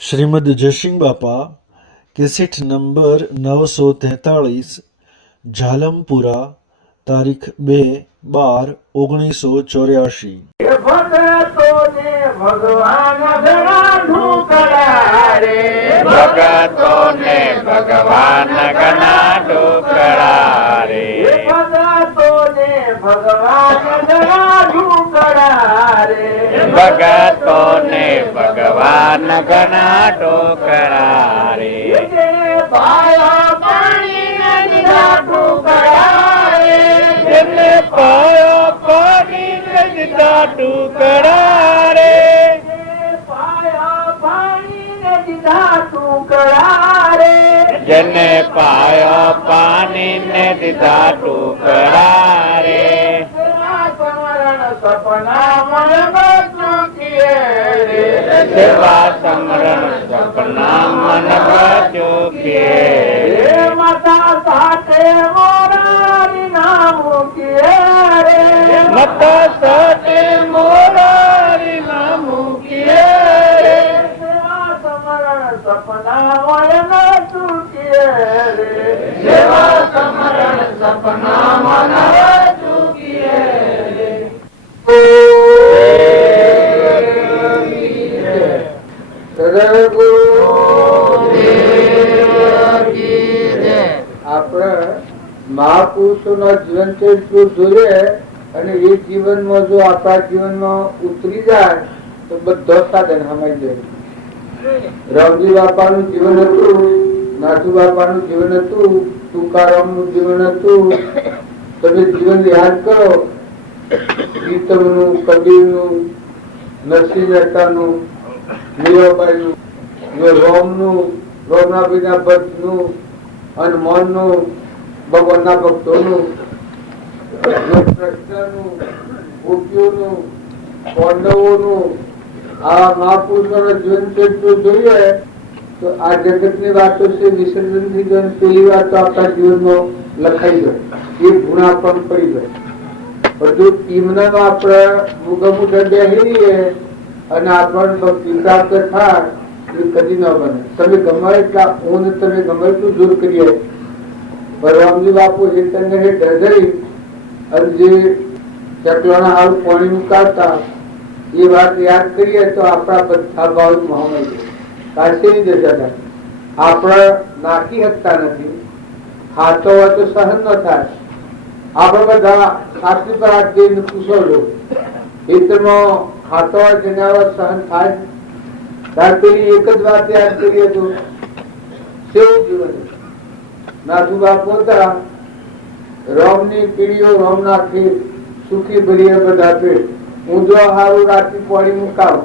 શ્રીમદ જયસિંહ બાપા cassette number 943 ઝાલમપુરા તારીખ 2/12/1984। ભગવાન ઘણા ઢોકળા રે, ભગતોને ભગવાન ઘણા ઢોકળા રે, ભગતોને ભગવાન ઘણા ઢોકળા રે, ભગતોને ભગવાન ઘણા ઢોકળા રે, પાયા પાણી દીધા ઢોકળા રે, જેને પાયા પાણી દીધા ઢોકળા રે, પાયા પાણી દીધા ઢોકળા રે, જેને પાયા પાણી ને દીધા ઢોકળા રે, સપના મન ચૂકીએ રે, સેવા સમરણ સપના મન ચૂકીએ રે, માતા સાથે મોરારી નામ મૂકીએ રે, માતા સાથે મોરારી નામ મૂકીએ રે, સેવા સમરણ સપના મન ચૂકીએ રે, સેવા સમરણ સપના મન ચૂકીએ રે। આપણે મહાપુરુષોના જીવન ચરિત્ર જોઈએ અને એ જીવનમાં જો આપણા જીવનમાં ઉતરી જાય તો બધો સાધન સમાઈ જાય। રામજી બાપાનું જીવન હતું, નાથુ બાપાનું જીવન હતું, તુકારામનું જીવન હતું। તમે જીવન યાદ કરો, ગીતમનું, કબીરનું, નરસિંહ મહેતાનું, મીરાબાઈનું, રોમનું, રોમનાભીના ભટ્ટનું, હનુમાનનું, ભગવાનના ભક્તોનું, કૃષ્ણનું, ગોપીઓનું, પાંડવોનું, આ મહાપુરુષોના જીવન ચરિત્ર જોઈએ તો આ જગતની વાતો છે વિસર્જન થઈ ગઈ, પેલી વાતો આપણા જીવનમાં લખાઈ ગઈ, એ ગુણ આપણને પડી ગઈ। બધું ટીમના આપણે મુગમુઢ બેહીએ અને આપણને ભક્તિ પ્રાપ્ત થાય એ કદી ન બને। તમે ગમે એટલા ઊન, તમે ગમે એટલું દૂર કરીએ, રામજી બાપુ જે તને ડરી અને જે ચકલાના હાલ પાણી મુકાતા એ વાત યાદ કરીએ તો આપણા બધા ભાવ મહામય કાશી જતા આપણે નાખી શકતા નથી, ખાતો હોય તો સહન ન થાય। આપણે બધા સાચી પર હાથ જઈને પૂછો, ખેતરમાં ખાતો હોય જનાવર સહન થાય? ત્યાર પેલી એક જ વાત યાદ કરીએ તો કેવું જીવન। નાથુ બાપુ હતા, રામની પીડીઓ રામના ખેત, સુખી ભરીએ બધા પેટ, ઊંધો હારું રાતી પાણી મુકાવ,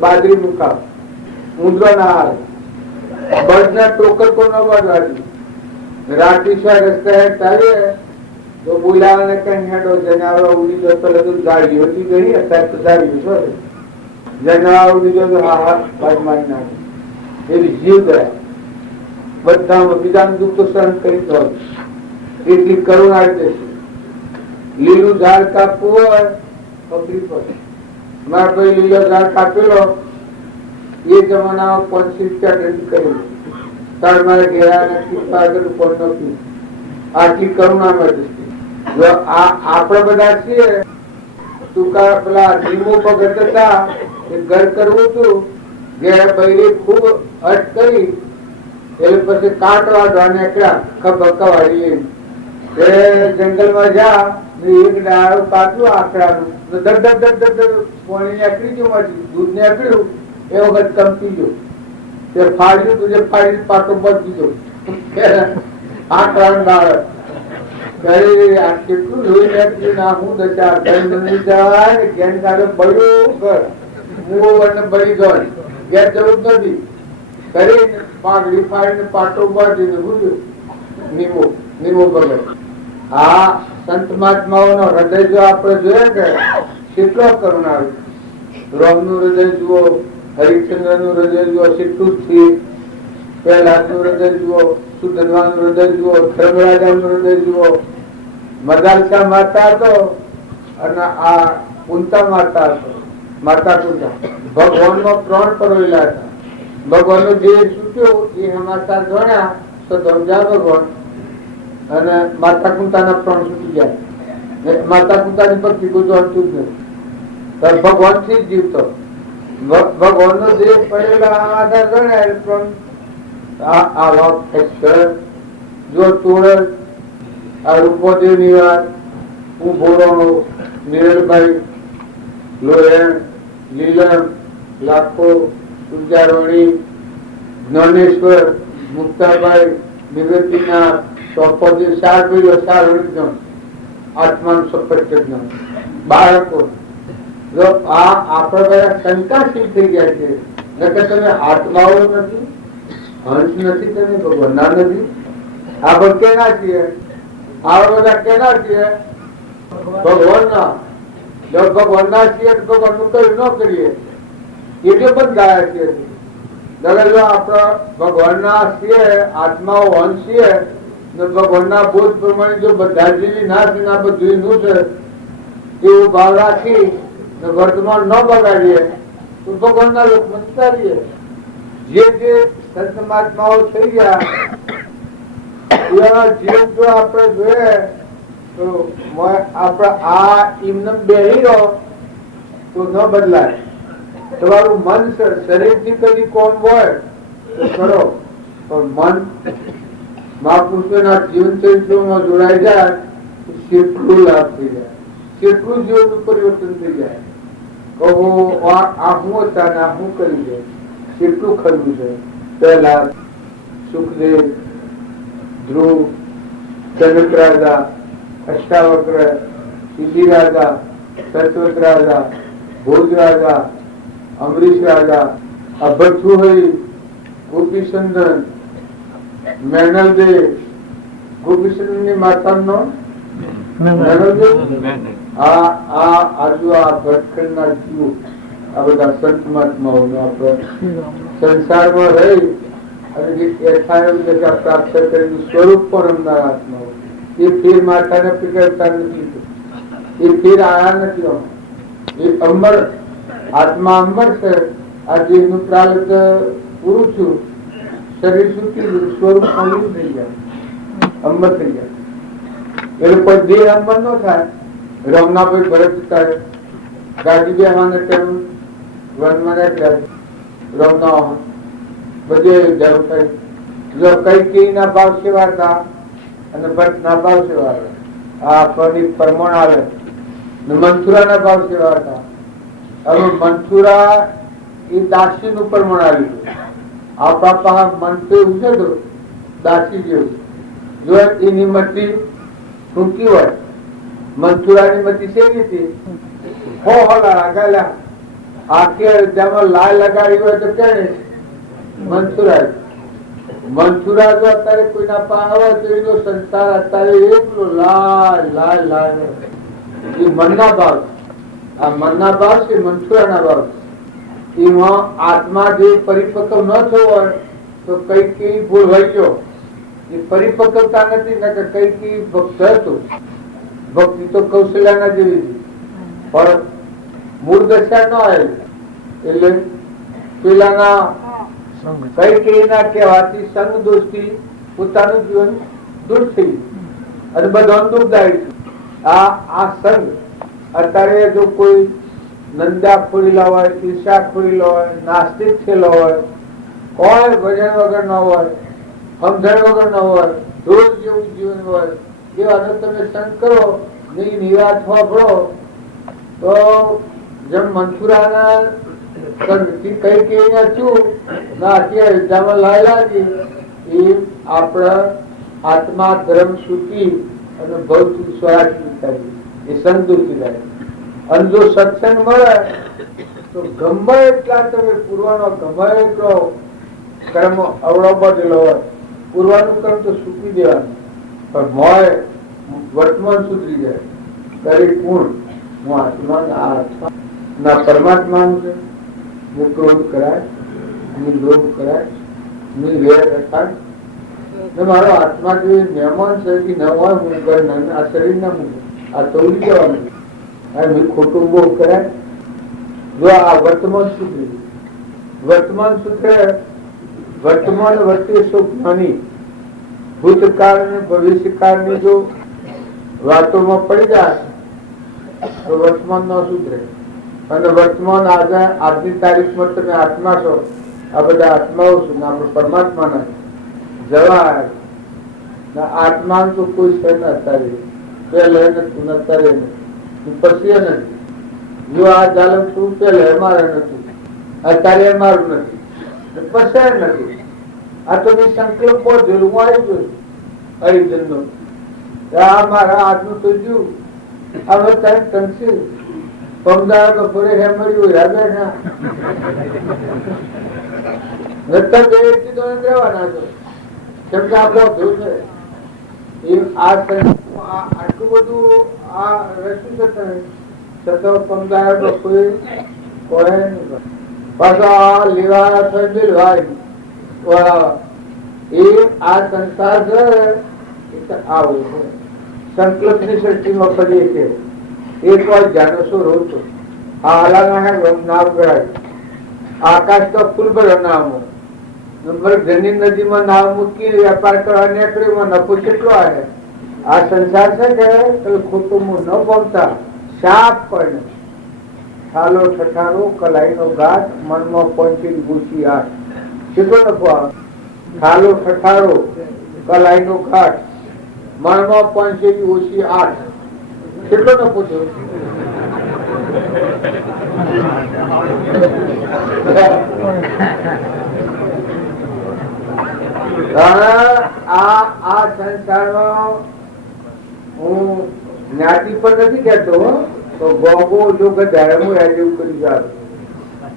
બાજરી મુકાવ, ઊંધો ના હારે, બળદના ટોકર પર ન બાંધવાની, રાતી છે રસ્તે ચાલીએ તો બોલાવાને કઈ હેડો જનાવરો ઉડી ગયો, પેલા તો ગાડી હતી ગઈ, અત્યારે તો ગાડી છો જનાવર ઉડી ગયો તો હા હા બાજ મારી નાખે, એવી જીવ ગયા। બધા બીજાનું દુઃખ તો સહન કરી દો, એટલી કરુણા દેશે। લીલું ઝાડ કાપવું હોય પકડી પડે, મારા ભાઈ લીલો ઝાડ કાપેલો એ જમાનામાં 500 રૂપિયા દંડ કર્યો, તાર મારે ઘેરા નથી આગળ પણ નથી, આટલી કરુણા મળે। આપણે બધા છીએ ટૂંકા પેલા ધીમો ભગત હતા, ઘર કરવું હતું, ઘેર બૈરી ખૂબ અટ કરી એટલે પછી કાટવા ઢોને ખબકવાડી જંગલમાં જા એક ડાળો કાઢ્યું આકડાનું, ધડ ધડ ધડ ધડ પાણી નીકળી ગયું, દૂધ નીકળ્યું એ વખત કંપી ગયો, તે ફાડ્યું તુજે ફાડી પાટો બચી ગયો આકડાનો ડાળો। કેટલું લોહી નીકળ્યું નાખું દશા જાય ઘેર કાઢે બળ્યું ઘર મું બળી ગયો, ઘેર જરૂર નથી કરીને પાઘડી ફાડીને પાટો બાંધીને ભૂલ્યું નીમો નીમો ભગત। આ સંત મહાત્માઓનો હૃદય જો આપણે જોઈએ કે કેટલો કરુણાવી, રામનું હૃદય જુઓ, હરિશ્ચંદ્રનું હૃદય જુઓ, સિદ્ધુથી પ્રહલાદનું હૃદય જુઓ, સુધન્વાનું હૃદય જુઓ, ધર્મરાજાનું હૃદય જુઓ, મદાલસા માતા હતો અને આ કુંતા માતા હતો, માતા કુંતા ભગવાનમાં પ્રાણ પરોયેલા હતા। ભગવાનનો જે છૂટ્યો એ સમાચાર ગણ્યા તો સમજા ભગવાન અને માતા કુંતાના પ્રાણ છૂટી ગયા. માતા કુંતાની પત્ની કોઈ જોડતું જ નથી, ભગવાન થી જ જીવતો. ભગવાનનો જે પડેલા આધાર ગણ્યા એ પ્રાણ જો તોડ આ રૂપોદેવ ની વાત, હું બોરોનો, નિરલભાઈ, લોયણ, લીલમ, લાખો, ઉજારવણી, જ્ઞાનેશ્વર, મુક્તાભાઈ, નિવેદીનાથ, ચોપોદેવ, ચાર ભાઈઓ, ચાર વૃદ્ધો, આત્માનું સપટ્ય જ્ઞાન. બાળકો જો આ આપણા બધા શંકાશીલ થઈ ગયા છે. નકર તમે આત્માઓ નથી, હંસ નથી, તમે ભગવાનના નથી. આ બધા કેના છીએ? આ બધા કેના છીએ? ભગવાનના. જો ભગવાનના છીએ તો ભગવાનનું કઈ ન કરીએ એટલે પણ ગાયા છીએ. જો આપણા ભગવાનના છીએ, આત્માઓ હંસ છીએ, ભગવાનના બોધ પ્રમાણે જો બધા જેવી ના છે આ બધું નું છે એવું ભાવ રાખી વર્તમાન ન બગાડીએ તો ભગવાનના લોકમાં જતા રહીએ. જે જે સંત મહાત્માઓ થઈ ગયા એવા જીવ જો આપણે જોઈએ તો આપડે આ એમને બેહી રહો તો ન બદલાય. તમારું મન શરીર થી કદી કોમ હોય તો કરો, પણ મન મહાપુરુષોના જીવન ચરિત્રોમાં જોડાઈ જાય તો કેટલું લાભ થઈ જાય, કેટલું જીવનનું પરિવર્તન થઈ જાય. કહો આ હું હતા ને આ હું કરી દે, કેટલું ખરું છે. પહેલા સુખદેવ, ધ્રુવ, જનક રાજા, અષ્ટાવક્ર, સિદ્ધિ રાજા, સત્વત રાજા, ભોજ રાજા, અમરીશ રાજા, અભક્ષુહરી, ગોપીચંદન, મેનલદેવ, ગોપીચંદન ની માતાનો મેનલદેવ, આજુ આ ભટખંડના જીવો, આ બધા સંત મહાત્માઓ સંસારમાં રહી અને જે યથાયોગ દશા પ્રાપ્ત કરીને સ્વરૂપ પણ રમનાર આત્માઓ એ ફેર માતાને પીગળતા નથી, એ ફેર આયા નથી. એ અમર આત્મા અમર છે. આ દેહનું પ્રારબ્ધ પૂરું છું, શરીર છૂટી ગયું, સ્વરૂપ અમર થઈ ગયા, અમર થઈ ગયા. એટલે કોઈ દેહ અમર ન થાય. રમનાભાઈ ભરત ગાડી બેવાને તેમ વનમાં રમના બધે જરૂર થઈ. જો કઈ ના ભાવ સેવા હતા અને ભટ્ટ ના ભાવ સેવા હતા. આ પરમણ આવે મનસુરા ના ભાવ સેવા હતા. હવે મનસુરા એ દાસી નું પરમણ આવ્યું. આ પાપા મન તો એવું છે તો દાસી જેવું. જો એની મતી ટૂંકી હોય, મનસુરાની મતી સેવી હતી, જેમાં લાલ લગાડી હોય તો કે મનસુરા. મનસુરા જો અત્યારે કોઈના પાસે હોય તો એનો સંસાર અત્યારે એકલો લાલ લાલ લાલ. એ મનના ભાવ, આ મનના ભાવ છે, મનસુરાના ભાવ. એમાં આત્મા જે પરિપક્વ ન થયો હોય તો કઈ કઈ ભૂલ હોય ગયો. એ પરિપક્વતા નથી ને કઈ કઈ ભક્ત હતું. ભક્તિ તો કૌશલ્યાના જેવી પણ મૂળ દશા ન આવેલી. એટલે પેલાના કઈ કઈ ના કહેવાથી સંગ દોસ્તી પોતાનું જીવન દૂર થઈ અને બધા દુઃખદાયી છે. આ સંગ અત્યારે જો કોઈ નંદા ખોરેલા હોય, ઈર્ષા ખોરેલો હોય, નાસ્તિક થયેલો હોય, કોઈ ભજન વગર ન હોય, સમજણ વગર ન હોય, રોજ જેવું જીવન હોય, એવાનો તમે સંગ કરો, નિરાશ વાપરો તો જેમ મનસુરાના કઈ કઈ છું ના લાગી એ આપણા આત્મા ધર્મ સૂચી અને ભૌતિક સ્વરાજી થાય એ સંતોષી જાય. અને જો સત્સંગ મળે તો ગમે એટલા તમે પૂર્વાનો ગમે એટલો કર્મ અવળો બધેલો હોય, પૂર્વાનું કર્મ તો સૂકી દેવાનું, પણ મોય વર્તમાન સુધરી જાય. દરેક પૂર્ણ હું આત્મા ના પરમાત્માનું છે. હું ક્રોધ કરાય, હું લોભ કરાય, હું વેર રખાય. મારો આત્મા જે મહેમાન છે કે ન હોય હું આ શરીર ના મૂકે, આ તોડી જવાનું. ખોટું બહુ કરાય. જો આ વર્તમાન સુધરે, વર્તમાન સુધરે વર્તમાન વર્તે સુખ જ્ઞાની ભૂતકાળ અને ભવિષ્યકાળની જો વાતોમાં પડી જાય તો વર્તમાન ન સુધરે. અને વર્તમાન આજની તારીખમાં તમે આત્મા છો, આ બધા આત્માઓ છો, આપણે પરમાત્માના જવાય આત્મા તો કોઈ છે ને અત્યારે પેલે નથી, અત્યારે નથી, પછી નથી. જો આ જાલમ છું પેલે અમારે નથી, અત્યારે અમારું નથી, પછી નથી. આ તો મેં સંકલ્પ જોયું, હું આવી ગયો હરિજન નો આ મારા આજનું તો જીવ હવે કઈ કંસી પમદાર બપોરે હે મળ્યું યાદ ના રહેવાના છો કેમ કે આપણો ધૂળ છે આટલું બધું આ રસ્યું છે છતાં પમદાર બપોરે કોઈ નહીં પાછા લેવા લેવાય એ આ સંસાર છે આવું છે. સંકલ્પ ની સૃષ્ટિમાં પડીએ કે એક વાર જાણો રહો છો આ હલાના હે નામ ગણાય આકાશ તો ફૂલ ભરો નામો નંબર ઘરની નદીમાં નાવ મૂકી વેપાર કરવા નીકળ્યો નફો કેટલો આવે. આ સંસાર છે કે ખોટું ન બોલતા શાપ પણ ખાલો ઠઠારો કલાઈનો ઘાટ મનમાં પહોંચી ઘૂસી આઠ કેટલો નફો આવે. ખાલો ઠઠારો કલાઈનો ઘાટ મનમાં પહોંચી ઓછી આઠ કેટલો નફો થયો. આ સંસારમાં હું જ્ઞાતિ પર નથી કેતો તો ગોગો જો ગધારે હું એવું કરી જાઉં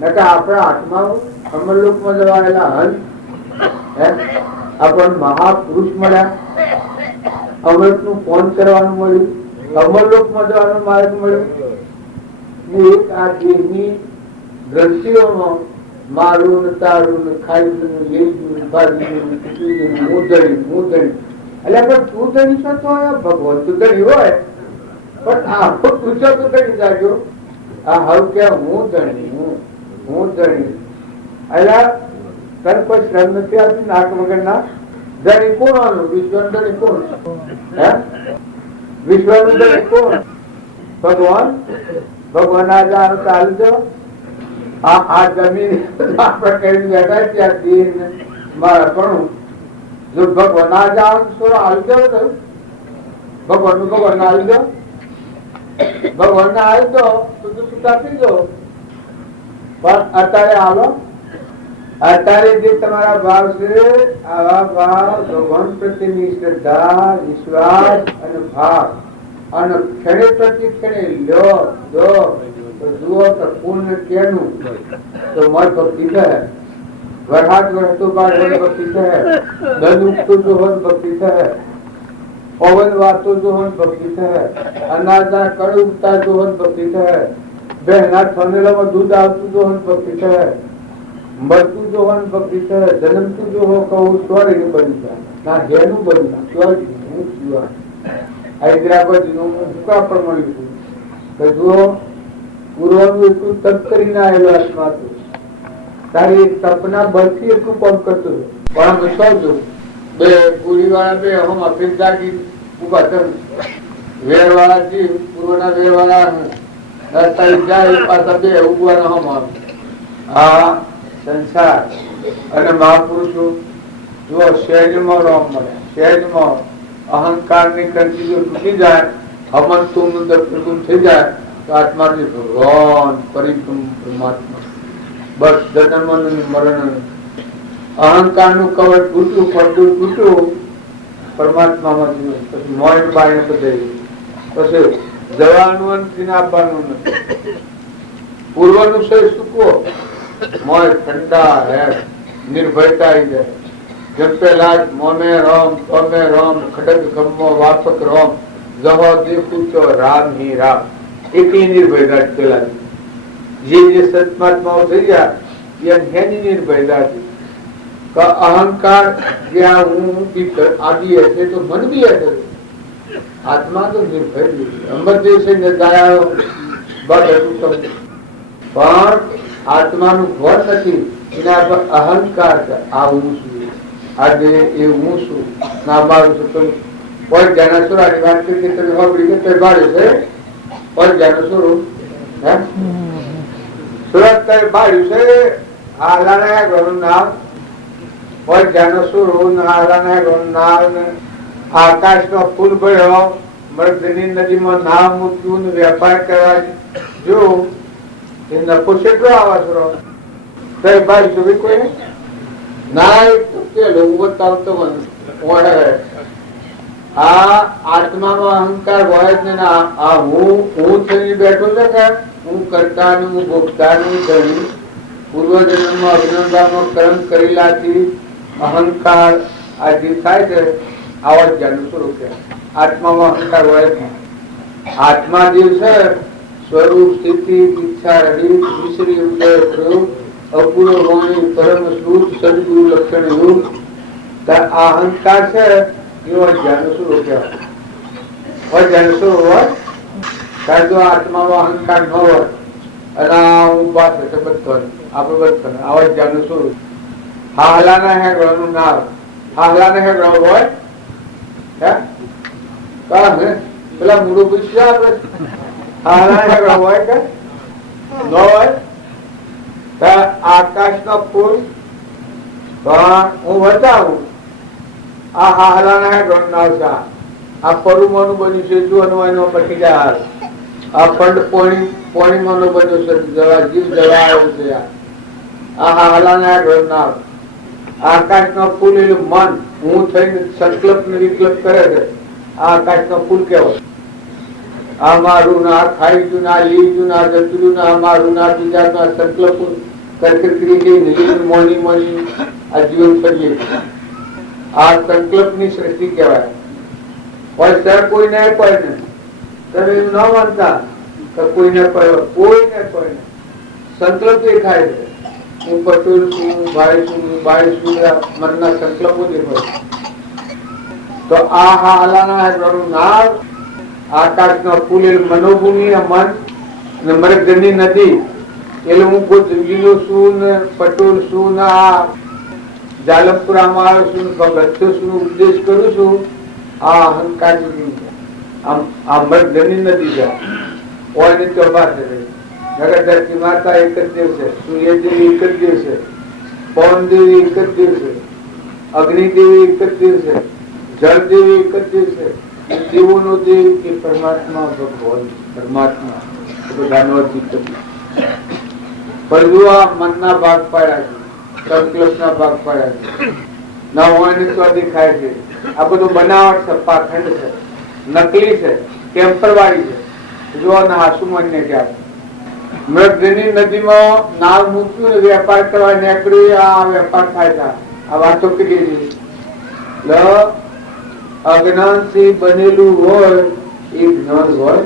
આપણા હાથમાં અમરલોકમાં જવાયેલા હંસ આપણને મહાપુરુષ મળ્યા, અમૃત નું ફોન કરવાનું મળ્યું, અમરલોકમાં જવાનો માર્ગ મળ્યો. એક આ દેહની દ્રશ્યોમાં મારું ને તારું ને ખાઈ લેજું બાજુ મૂધણી એટલે પણ તું ધણી છો તો ભગવાન તું ધણી હોય પણ આખો તું છો તો ધણી જાજો. આ હવે કે હું ધણી હું ધણી એટલે તને કોઈ શ્રમ નથી આવતી નાક વગર ના. ધણી કોણ આનું વિશ્વનું ધણી કોણ હે વિશ્વનું ધણી કોણ ભગવાન. ભગવાન આજે આનું ચાલુ છે આ જમીન આપણે કરી બેઠા ત્યાં દેહ મારા પણ જો ભગવાન આ જાવ થોડો હાલ ગયો થયું ભગવાન નું ભગવાન આવી ગયો ભગવાન ને આવી દો તો છૂટા થઈ દો. પણ અત્યારે હાલો અત્યારે જે તમારા ભાવ છે આવા ભાવ ભગવાન પ્રત્યેની શ્રદ્ધા વિશ્વાસ અને ભાવ અને ક્ષણે પ્રતિ ક્ષણે લ્યો દો જુઓ તો પૂર્ણ કેનું તો મત ભક્તિ છે. વરસાદ વરસતો બાદ ભક્તિ છે, દંડ ઉગતું જો હોય ભક્તિ છે, પવન વાતો જો હોય ભક્તિ છે, અનાજના કણ ઉગતા જો હોય ભક્તિ છે, બહેના થનેલામાં દૂધ આવતું જો હોય ભક્તિ છે, મરતું જો હોય ભક્તિ છે, જન્મતું જો હોય કહું સ્વર્ગ બની જાય ના જેનું બની સ્વર્ગ હું જીવા હૈદરાબાદ નું ભૂકા પણ મળ્યું છું કે જુઓ પૂર્વનું એટલું તપ કરીને આવેલો આત્મા તારી તપના બળથી એટલું કામ કરતું પણ સમજો બે પૂરી વાળા બે હમ અફીદાગી ઉભા થયું વેર વાળા જીવ પૂર્વના વેર વાળા જાય પાછા બે ઉભવાના હમ આ સંસાર અને મહાપુરુષો જો સહેજમાં રોમ મળે સહેજમાં અહંકાર ની કંઠી જો તૂટી જાય હમંતું નું દર્શન થઈ જાય તો આત્મા ભગવાન પરિપૂર્ણ પરમાત્મા બસ જન્મ મરણ અહંકાર નું કવચ તૂટ્યું પડતું તૂટ્યું પરમાત્મામાં જીવન પછી મોય બાય બધાઈ પછી જવાનું નથી આપવાનું નથી. પૂર્વનું છે સુકો મોય ઠંડા હે નિર્ભયતા આવી જાય જેમ પેલા મોમે રોમ તોમે રોમ ખડગ ગમો વાપક રોમ જવા દેખું તો રામ હી રામ એકલી નિર્ભયતા પેલા જે સત્માત્માઓ થઈ ગયા એની નિર્ભયતા છે. અહંકાર જ્યાં હું આદિ હશે તો મન બી હશે આત્મા તો નિર્ભય અમર દેશે પણ આત્માનું ઘર નથી એના પર અહંકાર છે. આ હું છું, આ દેહ એ હું છું, ના મારું છું. તો કોઈ જાણસોરાની વાત કરી કે તમે હોબળી કે તે બાળ્યું છે, કોઈ જાણસોરો હે સુરત તે બાળ્યું છે. આલાના ઘરનું નામ કોઈ જાણસોરો આલાના ઘરનું નામ આકાશનો ફૂલ ભર્યો મરદની નદીમાં નામ મૂક્યું ને વેપાર કરવા જો એ નફો કેટલો આવા છો કઈ ભાઈ સુધી કોઈ ના હું બતાવતો મને આ આત્માનો અહંકાર હોય જ ને આ હું થઈને બેઠો છે કે હું કરતા હું ભોગતા ધણી પૂર્વજન્મમાં અભિનંદનનો કર્મ કરેલાથી અહંકાર આ જે થાય છે આવા જ જાણું શું કે આત્મામાં અહંકાર હોય જ નહીં. આત્મા જે છે સ્વરૂપ સ્થિતિ ઈચ્છા રહિત વિશ્રી ઉદય પ્રયોગ અપૂર્વ વાણી પરમ શ્રુત સદગુરુ લક્ષણ યુગ આ અહંકાર છે એવો જાણું શું કહેવાય જાણશું હોય કારણ કે આત્માનો અહંકાર ન હોય અને હું બાત બધો આપણે બધું આવા જ જાણું શું હાલાના હે ગ્રહનું નામ હાલાના હે ગ્રહ હોય હે પેલા મૂળો પૂછ્યું આપણે હાલાના હે ગ્રહ હોય કે ન હોય આકાશ નો ફૂલ હું બતાવું આ હાલાના ગ્રહ નામ છે. આ પરુમાનું બન્યું છે જુવાનું પછી આ ફંડ પોણીમાનું બન્યું છે દવા જીવ દવા આવ્યું છે. આ હાલાના ગ્રહ નામ આકાશ નો ફૂલ એનું મન હું થઈને સંકલ્પ ને વિકલ્પ કરે છે. આ આકાશ નો ફૂલ કેવો આ મારું ના ખાઈ જુ ના લીજુ ના જતું ના મારું ના બીજા ના સંકલ્પ મોની મોની આ જીવન કરીએ. આ સંકલ્પ ની સૃષ્ટિ કહેવાય. કોઈને કોઈને તમે એમ ન માનતા કે કોઈને કોઈને સંકલ્પ દેખાય છે. હું પટેલ છું, ભાઈ છું, ભાઈ છું, મનના સંકલ્પો દેખાય. તો આ હાલાના નામ આકાશ નો ફૂલ મનોભૂમિ મન ને મરઘની નદી એટલે હું કોઈ જંગીલો છું ને પટોલ છું ને આ જાલમપુરામાં આવ્યો છું ને ભગત છું ઉપદેશ કરું છું. આ અહંકાર આ મરઘની નદી છે ઓની તો વાત જગત માતા એક જ દેવ છે, સૂર્યદેવી એક જ દેવ છે, પવન દેવી એક જ દેવ છે, અગ્નિદેવી એક જ દેવ છે, જળ દેવી એક જ દેવ છે. દેવોનો દેવ એ પરમાત્મા ભગવાન પરમાત્મા બધું આ મનના ભાગ પાડ્યા છે, સંકલ્પના ભાગ પાડ્યા છે. ના હોય ને તો દેખાય છે. આ બધું બનાવટ છે, પાખંડ છે, નકલી છે, કેમ્પરવાળી છે. જો હાસુ મનને ક્યાં મૃગની નદીમાં નાવ મૂક્યું ને વેપાર કરવા નીકળી આ વેપાર થાય છે. આ વાતો કરી અજ્ઞાનથી બનેલું હોય એ જ્ઞાન હોય.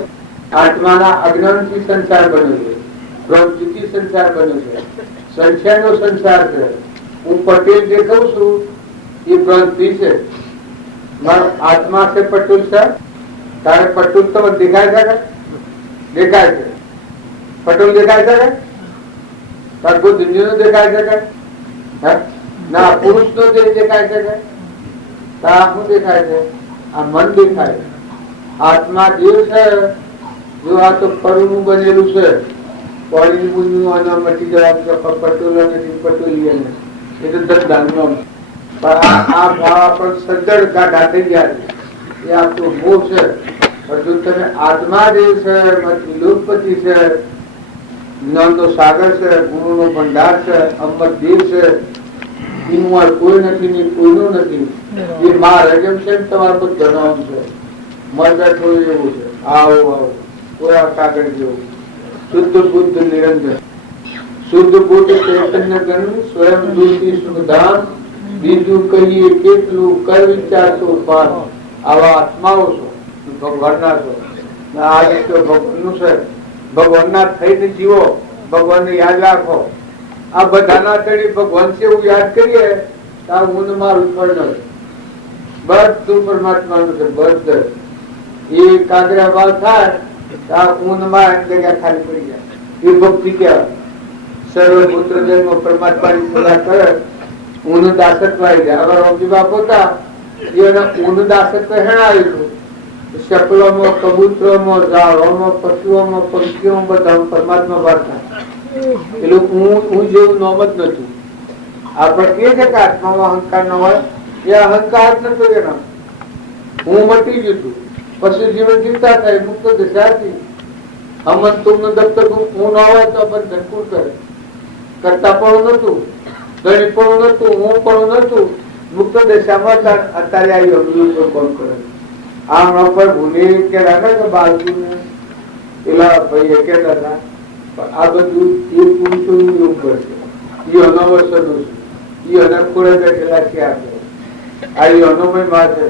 આત્માના અજ્ઞાનથી સંસાર બન્યો છે, ભ્રમથી સંસાર બન્યો છે, સંખ્યાનો સંસાર છે. હું પટેલ દેખાઉં છું એ ભ્રાંતિ છે. મારો આત્મા છે પટેલ છે. તારે પટેલ તો દેખાય છે, દેખાય છે પટેલ દેખાય છે તાર કોઈ દુનિયા નો દેખાય છે ના પુરુષ નો દેખાય છે શું દેખાય છે? આ મન દેખાય. આત્મા દેવ છે. જો આ તો પરનું બનેલું છે પાણી બુંદું મટી જવા પટોલ નથી પટોલી એ તો ધંધાનું આ ભાવ પણ સજ્જડ ગાઢા થઈ ગયા છે. એ આપણો મોહ છે. પણ જો તમે આત્મા દેવ છે, વિલોપતિ છે, જ્ઞાન નો સાગર છે, ગુરુ નો ભંડાર છે, અમર દેવ છે, એનું કોઈ નથી ને કોઈનું નથી. એ મારે જેમ છે તમારે બધું જણાવવાનું છે. મજા થોડું એવું છે. આવો આવો કોઈ આ કાગળ જેવું શુદ્ધ બુદ્ધ નિરંજન શુદ્ધ બુદ્ધ ચૈતન્ય ગણ સ્વયં જ્યોતિ સુખધામ બીજું કહીએ કેટલું કર વિચારશો પાર. આવા આત્માઓ છો, ભગવાનના છો. આ રીતે ભગવાનનું છે. ભગવાનના થઈને જીવો, ભગવાનને યાદ રાખો. આ બધાના તળી ભગવાન છે એવું યાદ કરીએ તો હું મારું ફળ બધું પરમાત્માનું છે. બધું એ કાગરા ભાવ થાય ઊંઘ માં જગ્યા ખાલી પડી જાય. એ ભક્તિ કહેવાય. સર્વપુત્ર જન્મ પરમાત્માની સલાહ કરે ઊનું દાસત્વ આવી જાય. હવે રોજી બાપ હતા એને ઊનું દાસત્વ હેણાવ્યું હતું. શકલોમાં, કબૂતરોમાં, ઝાડોમાં, પશુઓમાં, પંખીઓમાં બધા પરમાત્મા વાર્તા એટલે હું જેવું નોમ જ નથી. આપણે કહે છે કે આત્મામાં અહંકાર ન હોય, એ અહંકાર નતો એનો. હું મટી ગયું હતું પછી જીવન જીવતા થાય મુક્ત દશાથી અમન તુમનું દફતર હું ન હોય તો પણ ધનકુર કરે કરતા પણ નતું, ગણિત પણ નતું, હું પણ નતું. મુક્ત દશામાં અત્યારે આવી અમલું કોણ કરે. આમ પર ભૂલી કે રાખે કે બાળકીને પેલા ભાઈ કહેતા હતા આ બધું એ પુરુષોનું યોગ કરશે. એ અનવસરનું છે, એ અનકુળે બેઠેલા છે. આપણે આ એ અનુમય માં છે.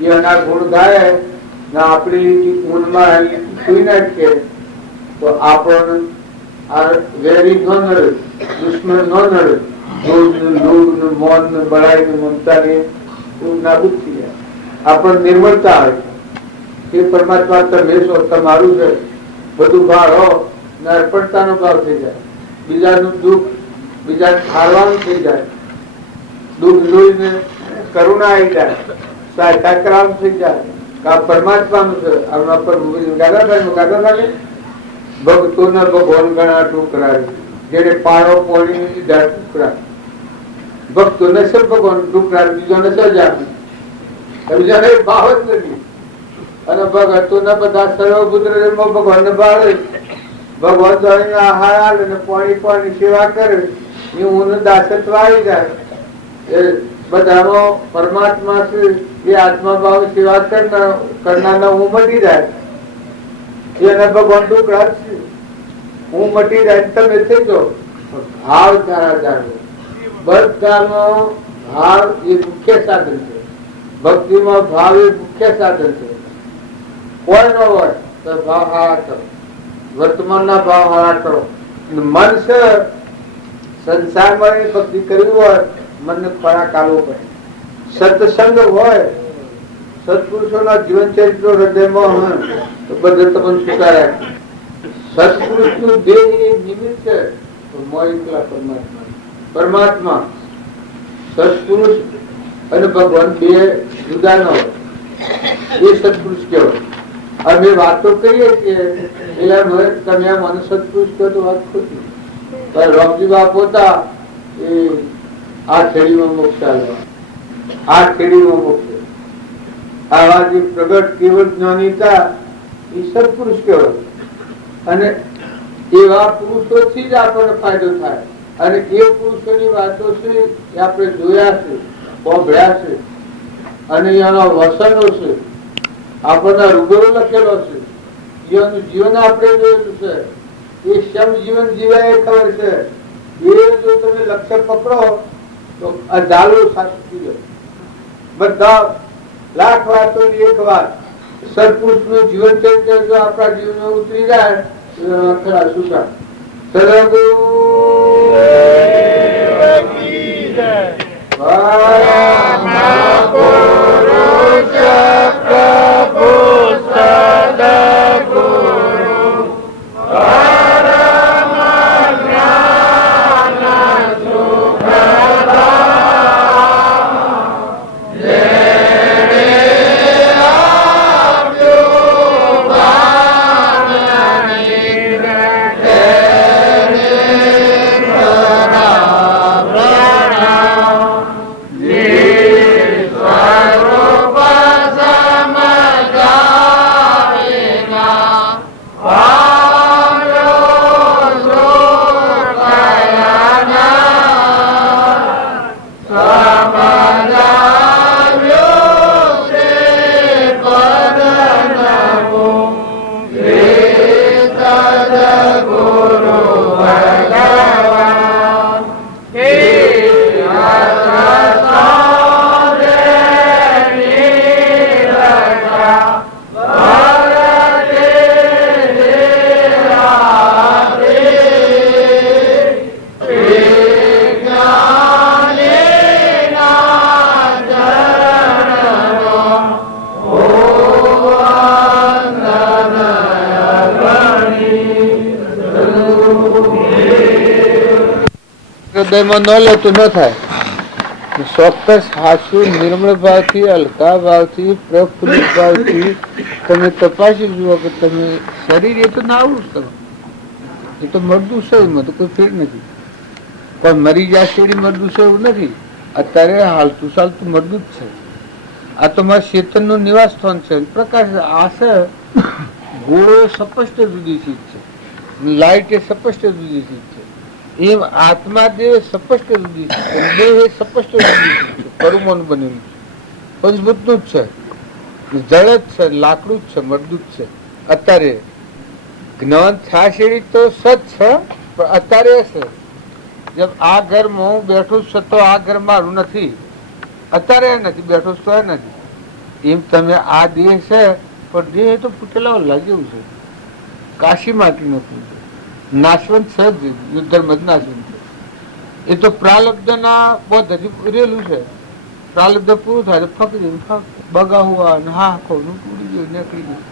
એ અના ગુણ ગાય ને આપણી ઊંઘમાં સુઈ નાખીએ તો આપણને આ વેરી ન નડે, દુશ્મન ન નડે. લોભ મોન બળાઈ ને મમતા ને નાબૂદ થઈ જાય. આપણને નિર્મળતા આવે. એ પરમાત્મા તમે છો, તમારું છે, બધું ભાવ ને અર્પણતાનો ભાવ થઈ જાય. બીજાનું દુઃખ બીજાને હારવાનું થઈ જાય. દુઃખ જોઈને કરુણા આવી જાય, સહાયતા કરવાનું થઈ જાય. આ પરમાત્માનું છે. આપણા પર ગાદા ભક્તોના ભગવાન ગણા ટુકડા જેને પારો પોણી દીધા ટુકડા. ભક્તોને સબ ભગવાન ટુકડા, બીજોને સજા આપી. બીજાને ભાવ જ નથી. અને ભક્તોના બધા સર્વપુત્ર ભગવાન ને ભાવે. ભગવાન દ્વારા આહાર આવે ને પાણી સેવા કરે. એ ઊંનું દાસત્વ આવી જાય. એ બધાનો પરમાત્મા છે એ આત્મા ભાવ સેવા કરનાર હું મટી જાય. એને ભગવાન ટુકડા છે. હું મટી જાય તમે થઈ જાઓ. ભાવ તારા જાણવો. બધાનો ભાવ એ મુખ્ય સાધન છે. ભક્તિમાં ભાવ એ મુખ્ય સાધન છે. કોઈ ન હોય તો ભાવ હારા કરો. વર્તમાનના ભાવ હારા કરો. મન છે સંસારમાં ભક્તિ કરવી હોય મનને ખોરાક આલવો પડે. સત્સંગ હોય, સત્પુરુષોના જીવન ચરિત્રો હૃદયમાં હોય તો બધે તમને સ્વીકાર્યા. સત્પુરુષનું દેહ એ નિમિત્ત છે તો મોહિતલા પરમાત્મા. સત્પુરુષ અને ભગવાન બે જુદા ન હોય. એ સત્પુરુષ કહેવાય. અમે વાતો કરીએ છીએ એટલે તમે આ મને સત્પુરુષ કહો તો વાત ખોટી. રોમજી બાપ હતા એ આ ખેડીમાં મોક્ષ આવ્યા. આ ખેડીમાં મોક્ષ. આવા જે પ્રગટ કેવળ જ્ઞાની હતા એ સત્પુરુષ કહેવાય. અને એવા પુરુષોથી જ આપણને ફાયદો થાય. અને એ પુરુષોની વાતો છે એ આપણે જોયા છે, સાંભળ્યા છે અને એના વસનો છે આપણને રૂબરૂ લખેલો છે. એનું જીવન આપણે જોયેલું છે. એ શમ જીવન જીવાય એ ખબર છે. એ જો તમે લક્ષ્ય પકડો તો હજારો સાચી બધા લાખ વાતો એક વાત. સત્પુરુષ નું જીવન ચરિત્ર જો આપણા જીવનમાં ઉતરી જાય ખરા સુખા. સદગુરુ Yeah. હૃદયમાં ન લે તો ન થાય. ચોક્કસ હાસુ નિર્મળ ભાવથી, હલકા ભાવથી, પ્રફુલ્લિત ભાવથી તમે તપાસી જુઓ કે તમે શરીર એ તો ના આવું જ તમે, એ તો મરદું છે, એમાં તો કોઈ ફેર નથી. પણ મરી જાય શેરી મરદું છે એવું નથી. અત્યારે હાલતું ચાલતું મરદું જ છે. આ તો મારા ચેતન નું નિવાસ સ્થાન છે. પ્રકાશ આ છે, ગોળો સ્પષ્ટ જુદી ચીજ છે, લાઈટ એ સ્પષ્ટ જુદી ચીજ છે. એમ આત્મા દેહ સ્પષ્ટ જુદી છે, દેહ એ સ્પષ્ટ જુદી ચીજ છે. પરમાણુ બનેલું છે, પંચભૂત નું જ છે, જળ જ છે, લાકડું જ છે, મરદું જ છે. અત્યારે જ્ઞાન થયા શેરી તો સત છે, પણ અત્યારે છે. જેમ આ ઘરમાં હું બેઠું છું તો આ ઘર મારું નથી, અત્યારે નથી બેઠો તો નથી. એમ તમે આ દેહ છે, પણ દેહ તો ફૂટેલા લાગ્યું છે, કાશી માટી નથી, નાશવંત છે જ, યુદ્ધર્મ જ નાશવંત છે. એ તો પ્રાલબ્ધ ના બોધ રેલું છે. પ્રાલબ્ધ પૂરું થાય ફકરી બગા હુઆ હા ખોનું પૂરી ગયું નીકળી ગયું.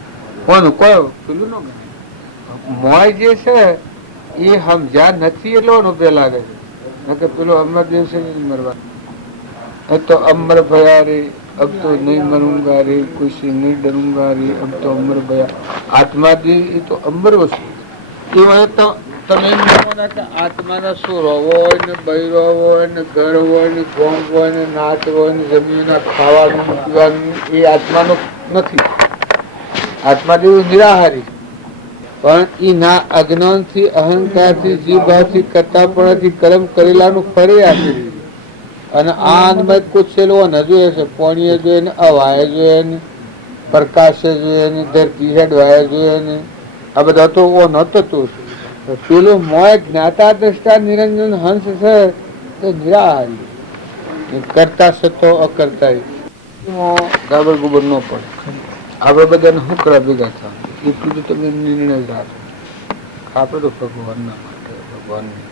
કોનું કોઈ પેલું ન મોય જે છે એ સમજ્યા નથી એટલો રૂપે લાગે છે કે પેલો અમર દિવસે મરવા તો અમર ભયા રે અબ તો નહીં મरूंगा રે કોઈ નહીં ડरूंगा રે અબ તો અમર ભયા. આત્મા એ તો અમર વસ્તુ એ તો તમે એમ જાણો કે આત્માના શું રોવો હોય ને બૈરો હોય ને ઘર હોય ને ગોમ હોય ને નાચ હોય ને જમીન ખાવાનું પીવાનું એ આત્માનો નથી. આત્મા જેવું નિરાહારી, પણ એ ના અજ્ઞાન થી અહંકાર થી જીવભાવથી કરતાપણાથી કર્મ કરેલાનું ફરે આપેલું. અને આ અન્મય કુછેલો જોઈએ છે, પોણીએ જોઈએ ને, અવાય જોઈએ ને, પ્રકાશે જોઈએ ને, ધરતી હેડવાય જોઈએ ને, આ બધા તો ઓ નતું. પેલું મોય જ્ઞાતા દ્રષ્ટા નિરંજન હંસ છે તો નિરાહારી, કરતા સતો અકર્તા ગાબર ગુબર ન પડે. આપડે બધાને શું કરા ભેગા થવા એટલું તો તમે નિર્ણય રાખો. આપડે તો ભગવાનના માટે ભગવાનની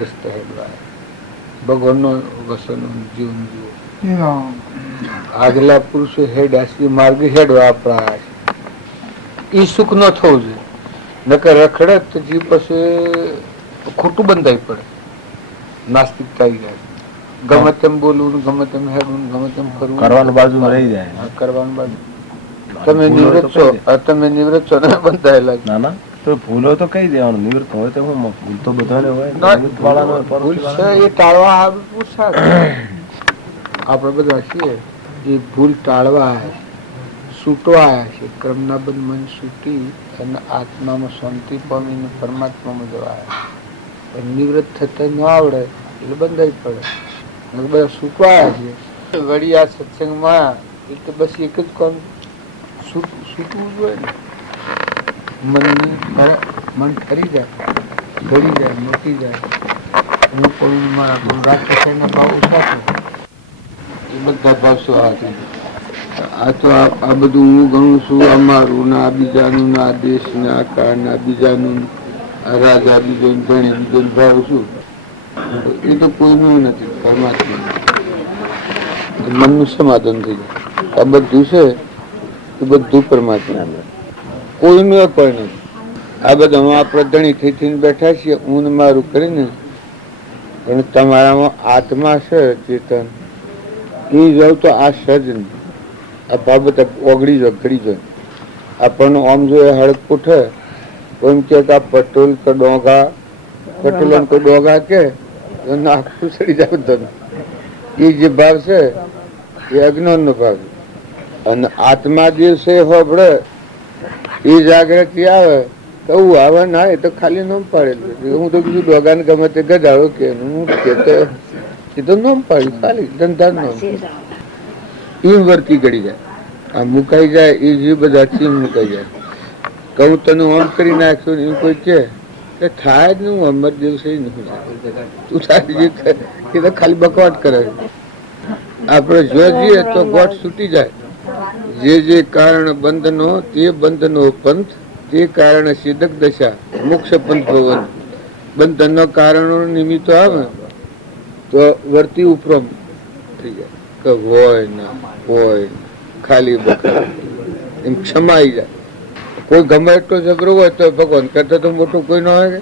રસ્તે હેડવાય, ભગવાનનો વસનો જીવન જીવો. આગલા પુરુષો હેડ્યા માર્ગ હેડવા આપણા એ સુખ ન થવું જોઈએ. નકર રખડે તો જીવ પછી ખોટું બંધાઈ પડે, નાસ્તિકતા આવી જાય. ગમે તેમ બોલવું, ગમે તેમ હેડવું, ગમે તેમ કરવું, કરવાનું બાજુમાં રહી જાય. કરવાનું બાજુ તમે નિવૃત્ત છો, તમે નિવૃત્ત છો ને બંધાયેલા. ના ના તો ભૂલો તો કઈ દેવાનું, નિવૃત્ત હોય તો હું ભૂલ તો બધાને હોય. ભૂલ છે એ ટાળવા આપણે બધા છીએ એ ભૂલ ટાળવા આવ્યા છે, છૂટવા આવ્યા છે. ક્રમના બંધ મન છૂટી અને આત્મામાં શાંતિ પામીને પરમાત્મામાં જવા આવ્યા. નિવૃત્ત થતા ન આવડે એટલે બંધાઈ પડે. બધા છૂટવા આવ્યા છે. વળી આ સત્સંગમાં એટલે બસ એક જ કામ છૂટવું જોઈએ ને. મન ઠરી જાય, ઘડી જાય, મૂકી જાય. હું પણ મારા રાક્ષસના ભાવ ઓછા છે એ બધા ભાવ શું આ તો આ બધું હું ગણું છું અમારું ના બીજાનું ના દેશ ના કાળ ના બીજાનું રાજા બીજો ધણી બીજો ભાવ છું એ તો કોઈનું નથી, પરમાત્મા મનનું સમાધાન થઈ જાય. આ બધું છે એ બધું પરમાત્મા, કોઈનું એ કોઈ નથી. આ બધા આપણે ધણી થઈ થઈને બેઠા છીએ ઊન મારું કરીને, પણ તમારામાં આત્મા છે ચેતન એ જાવ તો આ સજ આ બાબત ઓગળી જાય, ઘડી જાય. આપણને આમ જોઈએ હળક પૂઠે એમ કે આ પટોલ કે ડોગા, પટોલ કે ડોગા કે આખું સડી જાય તમે. એ જે ભાવ છે એ અજ્ઞાન નો ભાવ. અને આત્મા દિવસે હોબળે એ જાગૃતિ આવે તો આવે ના, એ તો ખાલી નોમ પાડેલું. હું તો બીજું ડોગા ને ગમે તે ગજાડો કે હું એ તો નોમ પાડ્યું ખાલી ધંધા નોમ એમ વર્તી ગળી જાય. આ મુકાઈ જાય એ જે બધા ચીમ મુકાઈ જાય. કહું તને ઓમ કરી નાખશું એવું કોઈ કે થાય જ નહીં. હું અમર દિવસે નથી તું થાય એ તો ખાલી બકવાટ કરે. આપણે જો જઈએ તો ગોઠ છૂટી જાય. જે જે કારણ બંધનો તે બંધનો પંથ, તે કારણે સિદ્ધક દશા મોક્ષ પંથ ભવન. બંધનનો કારણો નિમિત્તો આવે તો વર્તી ઉપરમ થઈ જાય કે હોય ના હોય ખાલી બકરા એમ ક્ષમાઈ જાય. કોઈ ગમે એટલો જબરો હોય તો ભગવાન કરતા તો મોટું કોઈ ન હોય.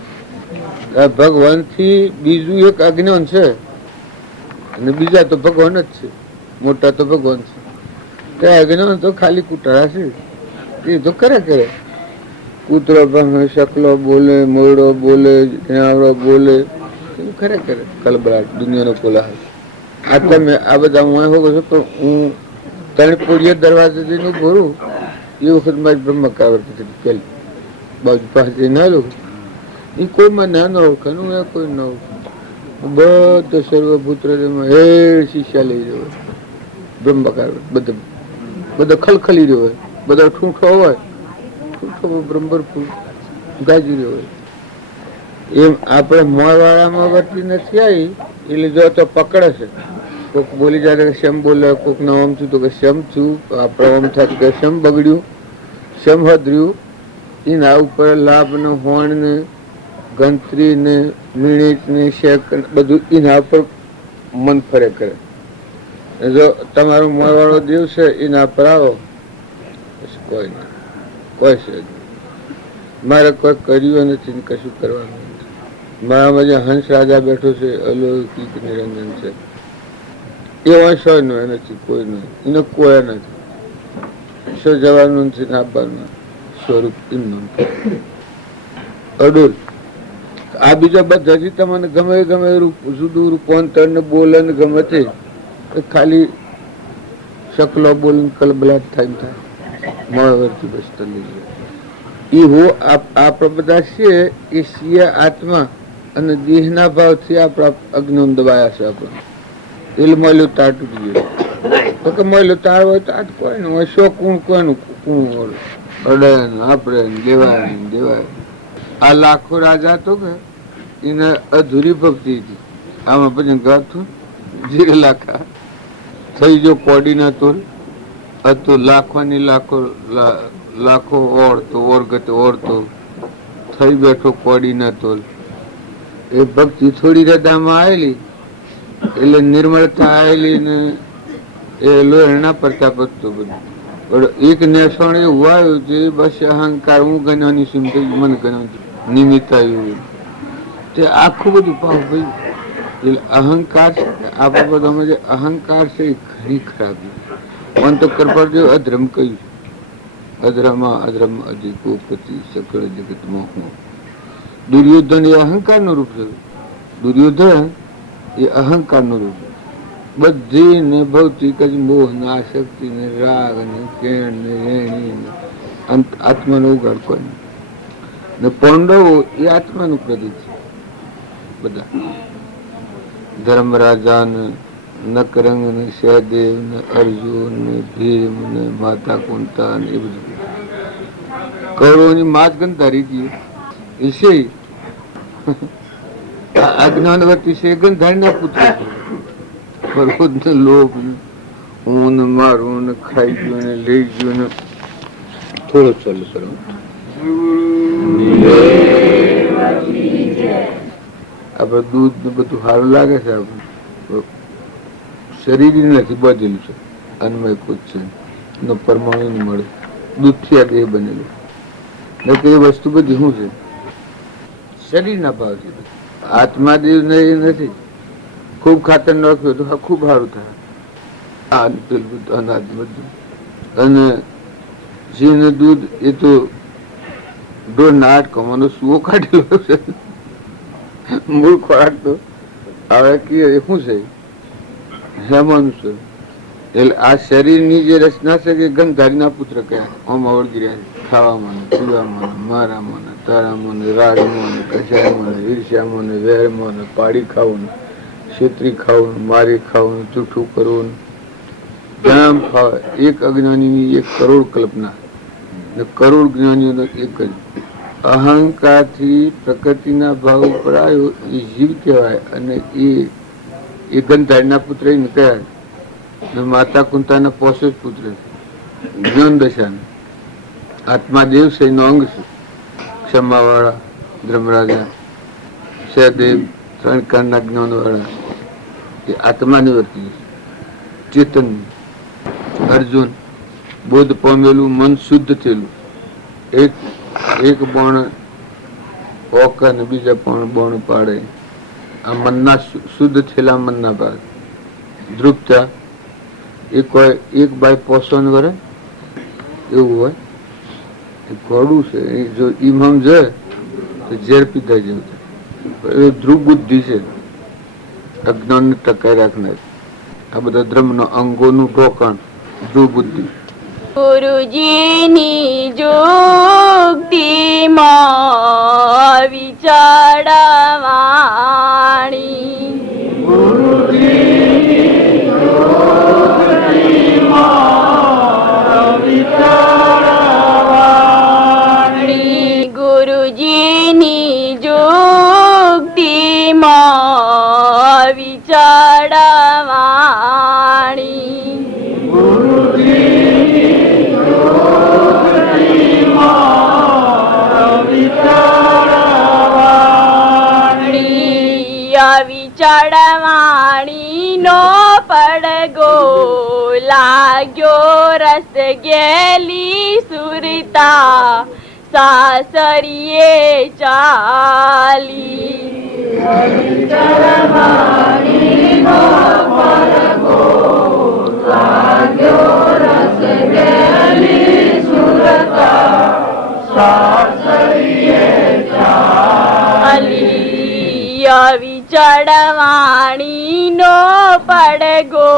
આ ભગવાનથી બીજું એક અજ્ઞાન છે અને બીજા તો ભગવાન જ છે, મોટા તો ભગવાન છે. તે અજ્ઞાન તો ખાલી કૂતરા છે, એ તો કરે કૂતરો ભમે, શકલો બોલે, મોરડો બોલે, નેવડો બોલે, એવું ખરે કલબલાટ દુનિયાનો કોલાહલ. આ તમે આ બધા હું હો છો, પણ હું ત્રણ પૂરીએ દરવાજેથી નું ભરું એ વખત મારી બ્રહ્મ કાવડતી હતી પેલી બાજુ પાસે ના લો એ કોઈ મને ના ઓળખાનું એ કોઈ ન ઓળખાનું બધો સર્વભૂત્ર હે શિષ્યા લઈ રહ્યો બ્રહ્મ કાવડ બધો ખલખલી રહ્યો હોય, બધો ઠૂંઠો હોય, ઠૂંઠો બ્રહ્મરપુર ગાજી રહ્યો હોય. એમ આપણે મોરવાળામાં વર્તી નથી આવી એટલે જો તો પકડે છે. કોઈક બોલી જાય કે શેમ બોલે, કોઈક ના ઓમ છું તો કે શેમ છું, આપણે ઓમ થતું કે શેમ બગડ્યું, શેમ હદર્યું. એના ઉપર લાભ ને હોણ ને ગંત્રી ને મિનિટ ને શેક બધું એના ઉપર મન ફરે કરે. જો તમારો મોરવાળો દેવ છે એના પર આવો કોઈ નહીં, કોઈ છે મારે કોઈ કર્યું નથી, કશું કરવાનું નથી. મારામાં જે હંસ રાજા બેઠો છે અલૌકિક નિરંજન છે એ વંશો નથી, કોઈ નહીં, એને કોઈ નથી. શું જવાનું નથી ને આપવાનું સ્વરૂપ એમનું અડુલ. આ બીજા બધા તમને ગમે રૂપ જુદું રૂપાંતર ને બોલે ને ગમે તે ખાલી શકલો બોલીને કલબલાટ થાય મળવરથી બસ તલી હો. આપણા બધા છે એ સિંહ આત્મા અને દેહના ભાવથી આપણા અજ્ઞાન દબાયા છે. આપણે એટલે મળ્યું તાર તૂટી ગયું તો કે મળ્યું તાર હોય તાર કોઈ ને હોય, શો કુણ કોઈનું કુણ અડે આપણે દેવાય. આ લાખો રાજા તો કે એને અધૂરી ભક્તિ હતી. આમાં પછી ગાતું જીરે લાખા થઈ જો કોડી ના તોલ હતું લાખોની લાખો ઓળતો ઓરગતો ઓરતો થઈ બેઠો કોડી ના તોલ. એ ભક્તિ થોડી હૃદયમાં આવેલી એટલે નિર્મળતા આવેલી ને એ લોહરણા પ્રતાપ હતું બધું. પણ એક નેસણ એવું આવ્યું જે બસ અહંકાર હું ગણવાની સીમ થઈ મને ગણવાની નિમિત્ત આવ્યું તે આખું બધું પાવ ગયું. એટલે અહંકાર છે આપણા બધામાં જે અહંકાર છે એ ઘણી ખરાબી. મન તો કરપર જો અધર્મ કહ્યું અધર્મ અધિકોપતિ સકળ જગત મોહ. દુર્યોધન એ અહંકાર નું રૂપ છે. દુર્યોધન એ અહંકાર નું રૂપ. બધી ને ભૌતિક જ મોહ ને આસક્તિ ને રાગ ને કેણ ને રેણી ને આત્માનો ઉગાડ કોઈ ને પાંડવો એ આત્માનું પ્રતીક છે. બધા ધર્મરાજા ને નકરંગ ને સહદેવ ને અર્જુન ને ભીમ ને માતા કુંતા ને એ બધું કૌરવોની માત ગંધારી હતી એ છે અજ્ઞાનવર્તી છે ગંધારી ના પુત્ર ક્રોધ ને લોભ હું ને મારું ને ખાઈ ગયું ને લઈ ગયું ને થોડો ચાલુ કરો. આપડે દૂધ ને બધું સારું લાગે છે, શરીર નથી બધેલું છે, અન્મય કુછ છે નો પરમાણુ ને મળે દૂધથી આ દેહ બનેલું. એ વસ્તુ બધી શું છે શરીર ના ભાવ છે. આત્મા દેવ ને એ નથી. ખૂબ ખાતર નાખ્યું તો ખૂબ સારું થાય અનાજ બધું. અને ઘી ને દૂધ એ તો દોઢ ના 8 કમાનો સુઓ કાઢેલો છે. મૂળ ખોરાક તો હવે કે શું છે હેમાનું છે. એટલે આ શરીરની જે રચના છે કે ગંધારીના પુત્ર કયા આમ વળગી રહ્યા છે ખાવામાં પીવામાં મારામાં તારામાં રાગમાં કશાયમાં ઈર્ષ્યામાં વેરમાં પાડી ખાવું છેતરી ખાવું મારી ખાવું જૂઠું કરવું જામ ફાવે. એક અજ્ઞાનીની 1 કરોડ કલ્પના ને કરોડ જ્ઞાનીઓનો એક જ અહંકારથી પ્રકૃતિના ભાવ ઉપર આવ્યો એ જીવ કહેવાય. અને એ ગંધારીના પુત્ર એને કહેવાય ને માતા કુંતાના પોષક પુત્ર જ્ઞાન દશાના આત્મા દેવ છે એનો અંગ છે. ક્ષમાવાળા ધર્મરાજા સહદેવ 3 કાળના જ્ઞાન વાળા એ આત્માની વર્તી ચેતન. અર્જુન બોધ પામેલું મન શુદ્ધ થયેલું એક બાણ ઓક અને બીજા પણ બોણ પાડે. આ મનના શુદ્ધ થયેલા મનના ભાગ ધ્રુપતા એ કોઈ એક બાય પોષણ કરે એવું હોય. એ ઘોડું છે એ જો ઈમ સમજે તો ઝેર પીધા જેવું થાય. એ ધ્રુવ બુદ્ધિ છે, અજ્ઞાન ને ટકાઈ રાખનાર. આ બધા ધર્મના અંગોનું ઢોકાણ ધ્રુવ બુદ્ધિ. ગુરુજીની જોગતીમાં વિચારવાણી ગુરુજીની જોગતીમાં વિચારવાણી વિચારવાણી નો પડગો લાગ્યો રસ ગેલી સુરતા સાસરીએ ચાલી. વિચારવાણી નો પડગો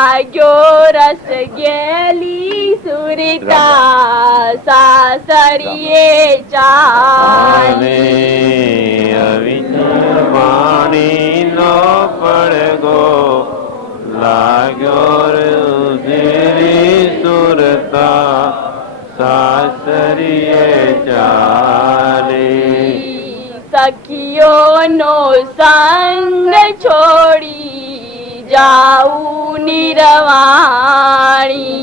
લાગ્યો રસ ગેલી સુરતા સાસરીએ ચાલે. વિચારવાણી નો પડગો લાગ્યો રુધિરી સુરતા સાસરીએ ચાલી. સખીઓનો સંગ છોડી જાઉં નિરવાણી.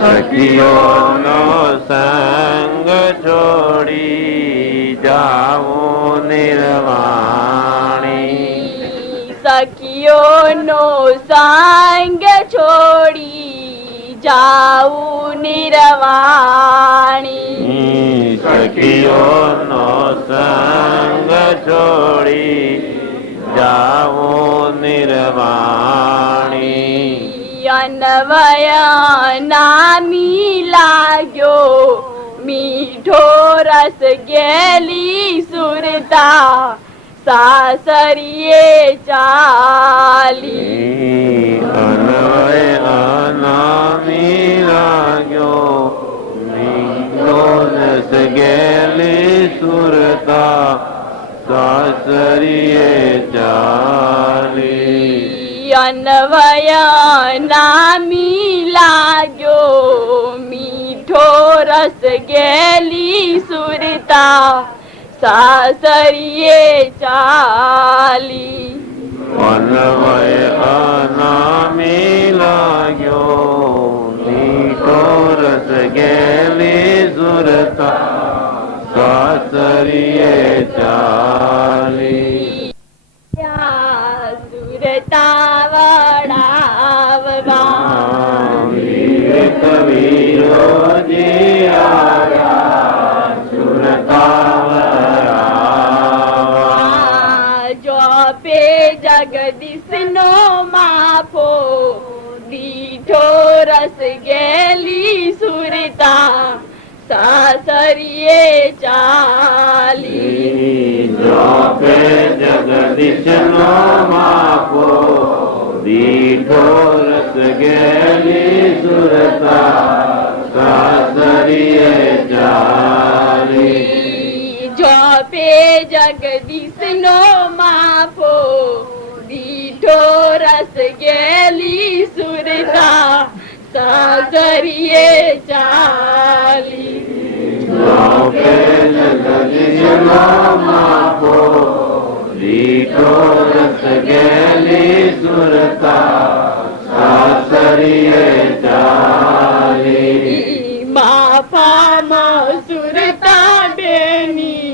સખીઓનો સંગ છોડી જાઉં નિર્વાણી. સખીઓનો સંગ છોડી જાઉં નિરવાણી. સખીઓનો સંગ છોડી જાઉં નિર્વાણી. અન્વય નામી લાગ્યો મીઠો રસ ગેલી સુરતા સાસરીએ ચાલી. અન્વય નામી લાગ્યો મીઠો રસ ગેલી સુરતા સાસરીએ ચાલી. અન્વય નામી લાગ્યો મીઠો રસ ગેલી સુરતા સાસરીએ ચાલી. અન્વય નામી લાગ્યો મીઠો રસ ગેલી સુરતા સાસરીએ ચાલી. સુરતા વડાવવા વીર કબીરો જે આવ્યા સુરતા વડાવવા. જોપે જગદીશનો માફો દીઠો રસ ગેલી સુરતા સાસરીએ ચાલી. જોપે જગદીશનો માપો દીઠો રસ ગેલી સુરતા સાસરીએ ચાલી. જોપે જગદીશનો માફો દીઠો રસ ગેલી સુરતા સાસરીએ ચાલી. જોપે જગદીશનો માપો દીઠો રસ ગેલી સુરતા સાસરીએ ચાલી. માફામાં સુરતા બેની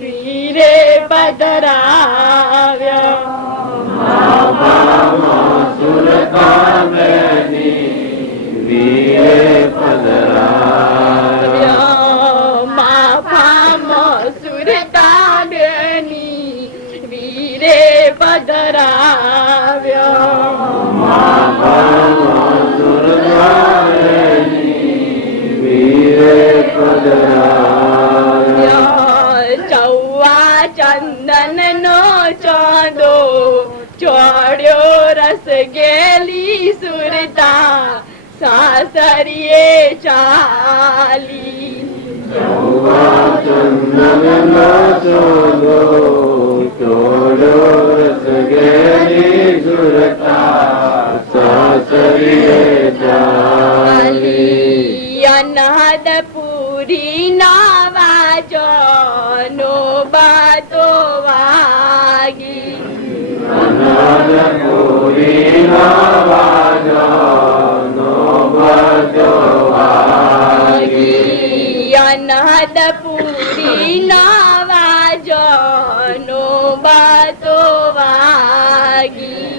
વીરે પધરાવ્યા. સુરતા બેની વીરે પધરાવ્યા. માફામાં સુર રસ ગેલી સુરતા સાસરીએ ચાલી ચંદનનો ચોલો ચોલો રસ ગેલી સુરતા સાસરીએ ચાલી અનાદપુરી ના વાચો નો બાતો વાગી અનાદપુરી ના વાજો નો બાજો વાગી અનાદપુરી ના વાજો નો બાતો વાગી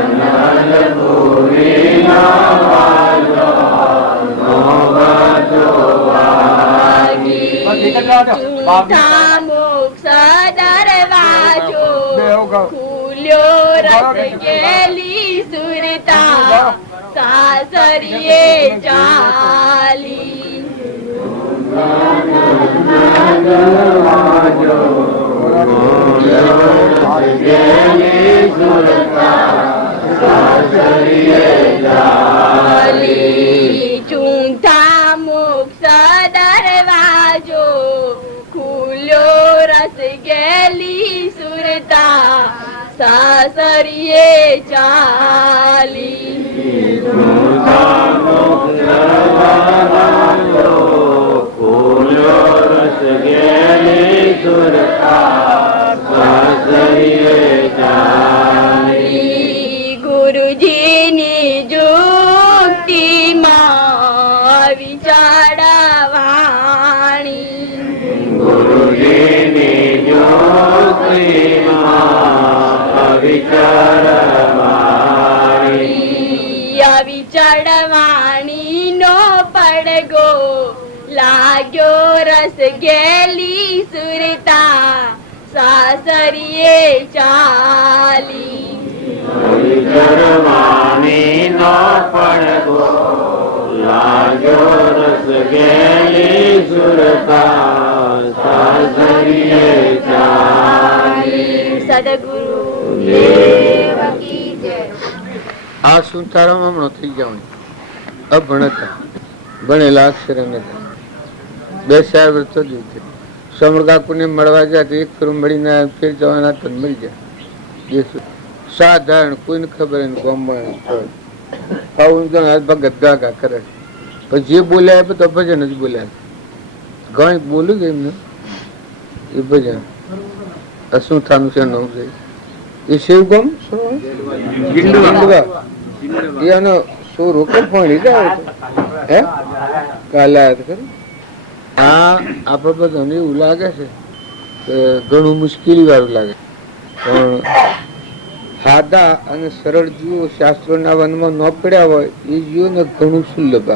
અનાદપુરી ના વાજો નો બાજો વાગી ચૂંઠા મોક્ષ દરવાજો ખુલ્યો રસ ગેલી સુરતા સાસરીએ ચાલી ચૂંઠા મોક્ષ દરવાજો ખુલ્યો રસ ગેલી સુરતા સાસરીએ ચાલી ગુરુજીની જુક્તિમાં વિચારવાણી ગુરુજીની જ્યોતિમાં વિચારવાણી વિચારવાણી નો પડગો લાગ્યો રસ ગેલી સુરતા સાસરીએ ચાલી વિચારવાણી નો પડગો લાગ્યો રસ ગેલી સુરતા સાસરીએ ચાલી સદગુરુ દેવ કી જય આ સુતારામાં હમણાં થઈ જવાનું અભણતા ભણેલા અક્ષર નતા 2-4 વર્ષ જ સમરકાકુને મળવા જાય તો એક ફરું મળીને ફેર જવાના તો મળી જાય સાધારણ કોઈને ખબર નહીં ગામમાં ભગત ગાગા કરે પણ જે બોલ્યા બધા ભજન જ બોલ્યા ઘણી બોલું છે એમને એ ભજન શું થાનું છે નામ છે એ શિવગમ એનો શું રોકે ફોણી જાય હે કાલે આ આપડે બધાને એવું લાગે છે કે ઘણું મુશ્કેલી વાળું લાગે પણ સાદા અને સરળ જીવો શાસ્ત્રોના વનમાં ન પડ્યા હોય એ જીવોને ઘણું સુલભ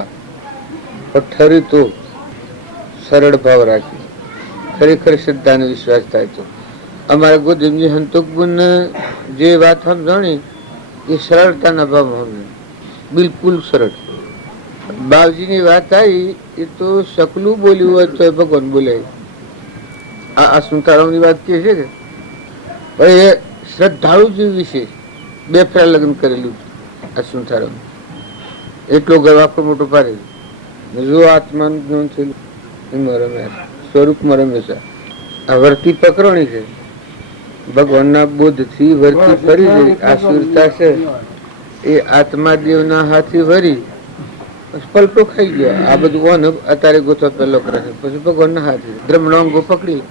પણ ઠરી તો સરળ ભાવ રાખી ખરેખર શ્રદ્ધાનો વિશ્વાસ થાય તો અમારા ગોદમજી સંતોકબુન જે વાત સમજાણી એ સરળતાના ભાવમાં સમજાણી બિલકુલ સરળ બાવજીની વાત આવી એ તો સકલું બોલ્યું હોય તો ભગવાન બોલાય આ સુતારામની વાત કે છે કે પણ એ શ્રદ્ધાળુ જે વિશે 2 ફેરા લગ્ન કરેલું આ સુતારામ એટલો ગર્વ આખો મોટો પાડે જો આત્માનું જ્ઞાન થયેલું એમાં રમ્યા સ્વરૂપમાં રમેશા આ વર્તી પકડણી છે ભગવાનના બોધથી વર્તી ફરી ગઈ આ સુરતા છે એ આત્માદેવના હાથી વરી પલટો ખાઈ ગયો આ બધું અત્યારે ગોથો પહેલો કરે છે પછી ભગવાનના હાથી દ્રમણાંગો પકડી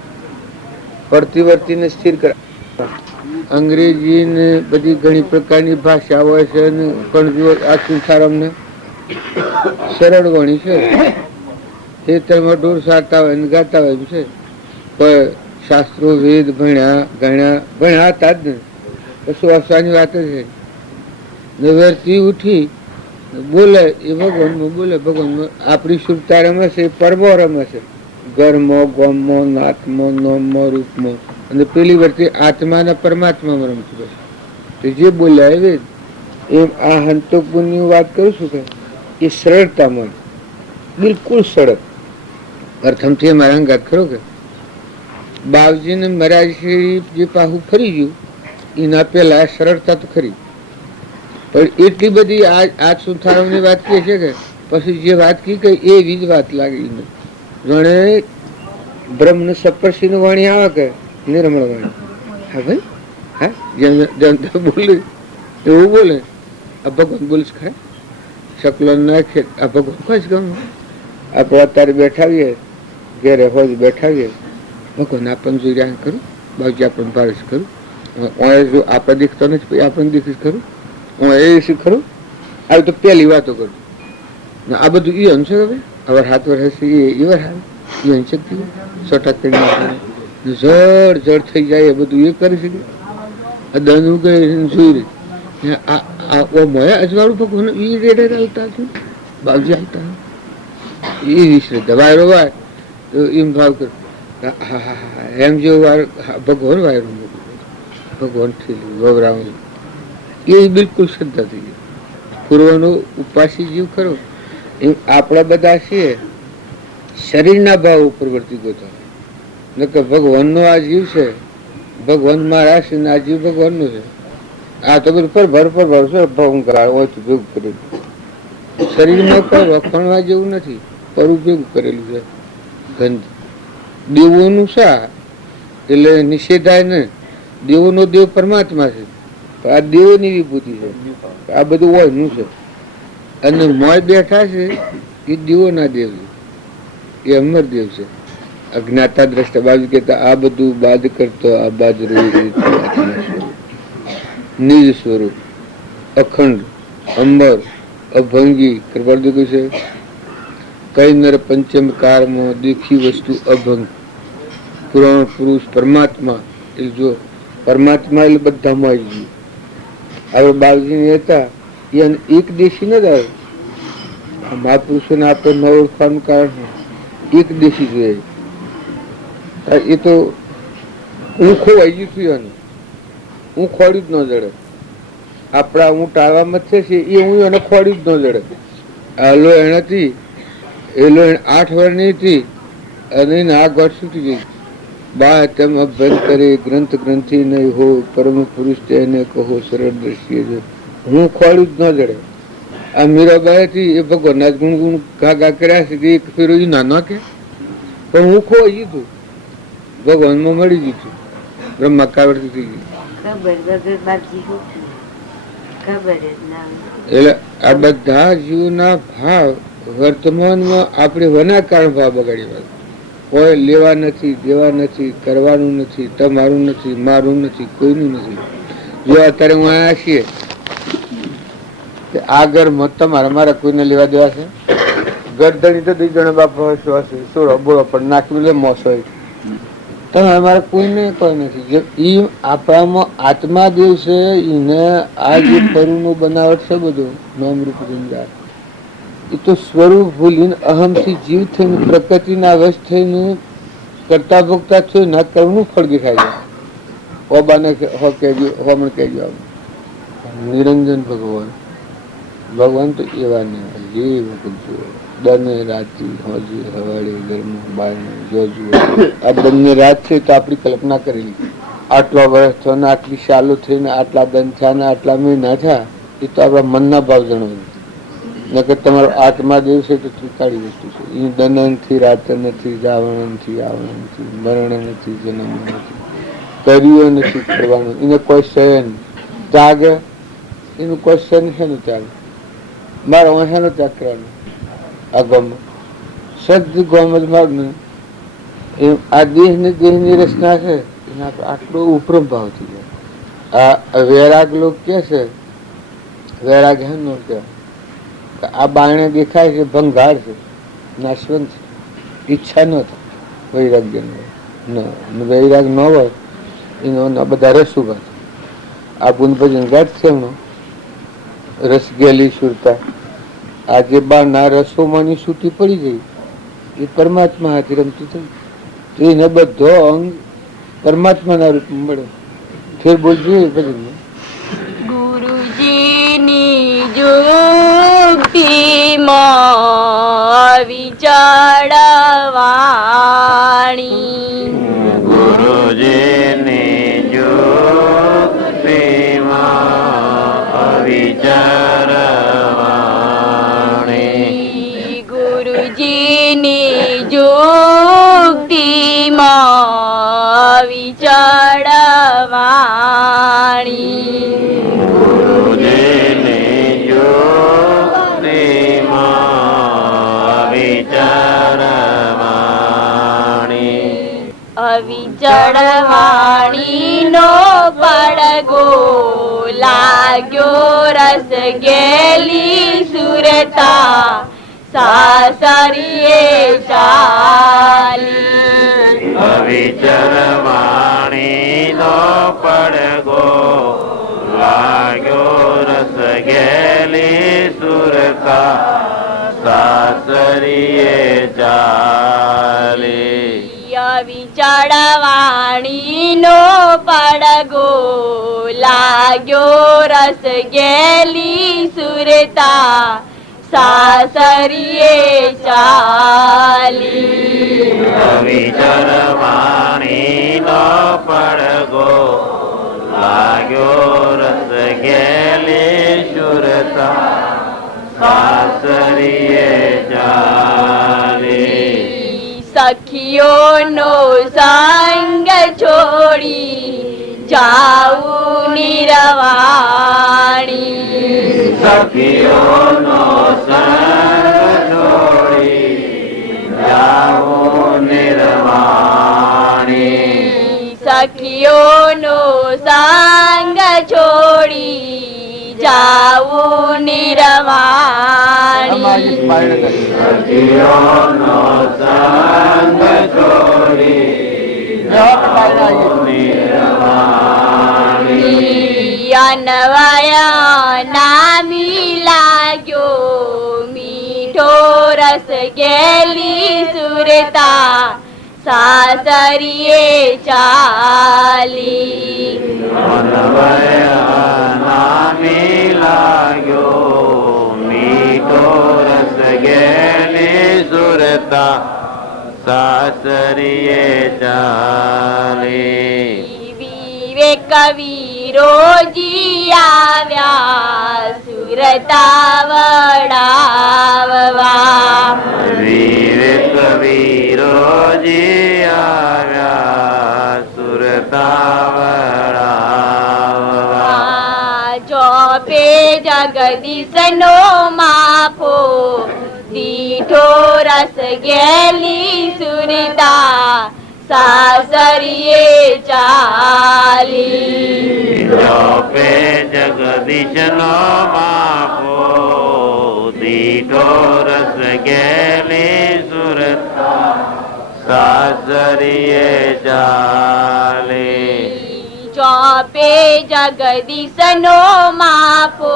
ફરતી વર્તીને સ્થિર કરે અંગ્રેજી ને બધી ઘણી પ્રકારની ભાષા હોય છે પણ જો આ સુતારામને સરળ વણી છે ખેતરમાં ઢોર સારતા હોય ને ગાતા હોય છે પણ શાસ્ત્રો વેદ ભણ્યા હતા જ ને કશું હસવાની વાત છે વેરથી ઉઠી બોલે એ ભગવાનમાં બોલે ભગવાનમાં આપણી સુરતા રમે છે પર્વો રમે છે ઘરમાં ગોમમાં નાથમાં નોમમાં રૂપમાં અને પેલી વર્ષે આત્મા ને પરમાત્મામાં રમતું બસ તો જે બોલ્યા એ એમ આ હંતોકની વાત કરું છું કે એ સરળતામાં બિલકુલ સરળ પ્રથમથી અમારા અંગાત ખરો કે બાવજીને મહારાજ જે પાહુ ફરી ગયું એના પહેલા સરળતા તો ખરી પણ એટલી બધી આ સુથારવની વાત કહે છે કે પછી જે વાત કી કે એવી જ વાત લાગી જાણે બ્રહ્મ સપ્તર્ષિનું વાણી આવે કે નિર્મળ વાણી. હા ભાઈ, હા જેમ બોલે એવું બોલે. આ ભગવાન બોલીશ ખાય શકલો નાખે આ ભગવાન કોઈ જ ગમે. આપણે અત્યારે બેઠાવીએ ઘેરે હોય બેઠાવીએ ભગવાન આપણને જોઈ રહ્યા કરું બાજુ આપણને ભારસ કરું જો આપણે દીખતો નથી આપણને દીખીશ ખરું હું એ ખરું આવી તો પેલી વાતો કરું. આ બધું એ અંશે હવે હવે 7 વર્ષ એ ઈવર હાલ એ અંશક્તિ 100% જડ જડ થઈ જાય એ બધું એ કરી શકે. આ દન ઉગે જોઈ રહી અજવાળું ભગવાન એ રેડે આવતા હતું બાવજી આવતા એ શ્રદ્ધા વાયરો વાર તો એમ ભાવ કર એમ જો વાર ભગવાન વાયરો ભગવાન ગભરાવું એ બિલકુલ શ્રદ્ધા થઈ ગઈ. પૂર્વનો ઉપાસી જીવ ખરો એમ આપણા બધા છીએ શરીરના ભાવ ઉપર વર્તી ગયો ન કે ભગવાનનો આ જીવ છે ભગવાન મારા છે આ જીવ ભગવાનનો છે. આ તો બધું પર ભર છે ભગવાન કરાવે ભેગું કરેલું શરીરમાં કોઈ વખણવા જેવું નથી પરુ ભેગું કરેલું છે. ગંધ દેવોનું શા એટલે નિષેધાય ને દેવોનો દેવ પરમાત્મા છે આ દેવોની વિભૂતિ છે આ બધું હોય છે અને મોય બેઠા છે એ દેવોના દેવ છે એ અમર દેવ છે. અજ્ઞાતા દ્રષ્ટા બાજુ કહેતા આ બધું બાદ કરતો આ બાદ નિજ સ્વરૂપ અખંડ અમર અભંગી કૃપાળ છે. કઈ નર પંચમ કાળમાં દેખી વસ્તુ અભંગ પુરાણ પુરુષ પરમાત્મા એ જો પરમાત્મા એટલે બધામાં આવી ગયું. હવે બાળજી હતા એને એક દેશી ન આવે મહાપુરુષોને આપણે ન ઓળખવાનું કારણ એક દેશી જોઈએ. એ તો હું ખોવાઈ ગયું છું એને હું ખોડ્યું જ ન જડે આપણા હું ટાળવામાં છે એ હું એને ખોડ્યું જ ન જડે. હાલો એનાથી એલો 8 વર્ષની હતી અને આ ગોઠ છૂટી ગઈ બા તેમ અભ્યાસ કરે ગ્રંથ ગ્રંથિ નહીં હો પરમ પુરુષ તેને કહો સરળ દ્રષ્ટિએ જો હું ખોડ્યું જ ન જડે. આ મીરાબાઈ હતી એ ભગવાનના જ ગુણગુણ ઘા ઘા કર્યા છે એક ફેરો એ નાનો કે પણ હું ખોઈ ગયું ભગવાનમાં મળી ગયું છું બ્રહ્મા કાવડતી થઈ ગઈ. એટલે આ બધા જીવના ભાવ વર્તમાનમાં આપણે વનાકારણ ભાવ બગાડી કોઈ લેવા નથી દેવા નથી કરવાનું નથી તમારું નથી મારું નથી કોઈનું નથી. જો અત્યારે હું અહીંયા છીએ આગળ તમારા મારા કોઈને લેવા દેવા છે ગરદણી તો 2 જણા બાપા હશે સોળો બોળો પણ નાખ્યું લે મોસો તમારે મારા કોઈને કોઈ નથી. જે ઈ આપણામાં આત્મા દેવ છે એને આ જે પરુનું બનાવટ છે બધું નામરૂપ જંજાર એ તો સ્વરૂપ ભૂલીને અહમથી જીવ થઈને પ્રકૃતિના વશ થઈને કરતા ભોગતા થયું ના કરવું ફળ દેખાય છે. ઓબાને હોમણ કહેજો નિરંજન ભગવાન ભગવાન તો એવા ને જે વખત દને રાતી હોજી હવાડે ગરમ બારણે જોજુ આ બંને રાત છે તો આપણી કલ્પના કરેલી આટલા વર્ષ થયો ને આટલી સાલો થઈને આટલા દન થયા ને આટલા મહિના થયા એ તો આપણા મનના ભાવ જણાવે. નકર તમારો આત્મા દેવ છે તો ત્રિકાળી વસ્તુ છે એ દન નથી રાત નથી જાવણ નથી આવણ નથી મરણ નથી જન્મ નથી કર્યું નથી કરવાનું એને કોઈ શયન ત્યાગે એનું કોઈ શયન છે ને ત્યાગ મારો શેનો ત્યાગ કરવાનો આ ગોમાં સદ ગોમત માગને આ દેહની રચના છે એના આટલો ઉપરમ ભાવ થઈ જાય. આ વૈરાગ લોક કે છે વૈરાગ હેનો કહેવાય આ બાયણે દેખાય છે ભંગાર છે નાશવંત છે ઈચ્છા ન થાય વૈરાગ્ય વૈરાગ ન હોય એનો બધા રસ ઉભા થાય. આ બુંદ ભજન ગાઢ છે એમનો રસ ગયેલી સુરતા આજે બારના રસોમાંની છૂટી પડી ગઈ એ પરમાત્મા હાથી રમતી થઈ તો એને બધો અંગ પરમાત્માના રૂપમાં મળે. ફેર બોલજો ભજન ગુરુજીની જોગીમાં વિચારવાણી ગુરુજીની જોગીમાં વિચરવાણી ગુરુજીની જુક્તિમાં વિચરવાણી ગુરુજીની યુક્તિમાં વિચરવાણી અવિચળવાણીનો પડગો લાગ્યો રસ ગેલી સુરતા સાસરીએ ચાલી અવિચરવાણીનો પડગો લાગ્યો રસ ગેલી સુરતા સાસરીએ ચાલી અવિચળવાણીનો પડગો લાગ્યો રસ ગેલી સુરતા સાસરીએ ચાલી અવિચરવાણીનો પડગો લાગ્યો રસ ગેલી સુરતા સાસરીએ ચાલી સખીઓનો સંગ છોડી જાઉં નિરવાણી સખીઓનો સંગ છોડી જાઓ નિર્વાણી સખીઓનો સંગ છોડી જાઉં નિરવાણી સખીઓનો સંગ છોડી જાઓ નિર્વાણી અનવય નામી લાગ્યો મીઠો રસ ગેલી સુરતા સાસરીએ ચાલી નામી લાગ્યો મીઠો રસ ગેલી સુરતા સાસરીએ ચાલી વિવેક વિરોજી આવ્યા સુરતા વડાવવા વિવેક વિરોજી આવ્યા સુરતા વડાવવા ચોપે જગદીશનો માફો દીઠો રસ ગેલી સુરતા સાસરીએ ચાલી જોપે જગદીશનો માફો દીઠો રસ ગેલી સુરતા સાસરીએ ચાલી ચોપે જગદીશનો માફો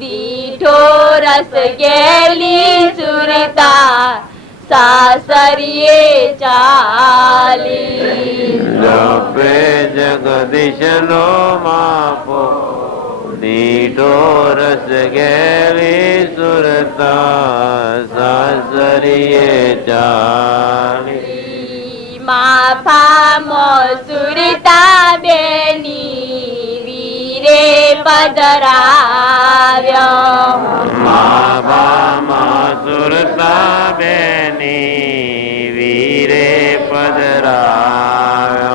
દીઠો રસ ગેલી સુરતા સાસરીએ ચાલી જોપે જગદીશનો માફો દીઠો રસ ગેલી સુરતા સાસરીએ ચાલી માફામાં સુરતા બેની વીરે પધરાવ્યો માબામાં સુરતા બેની વીરે પધરાવ્યો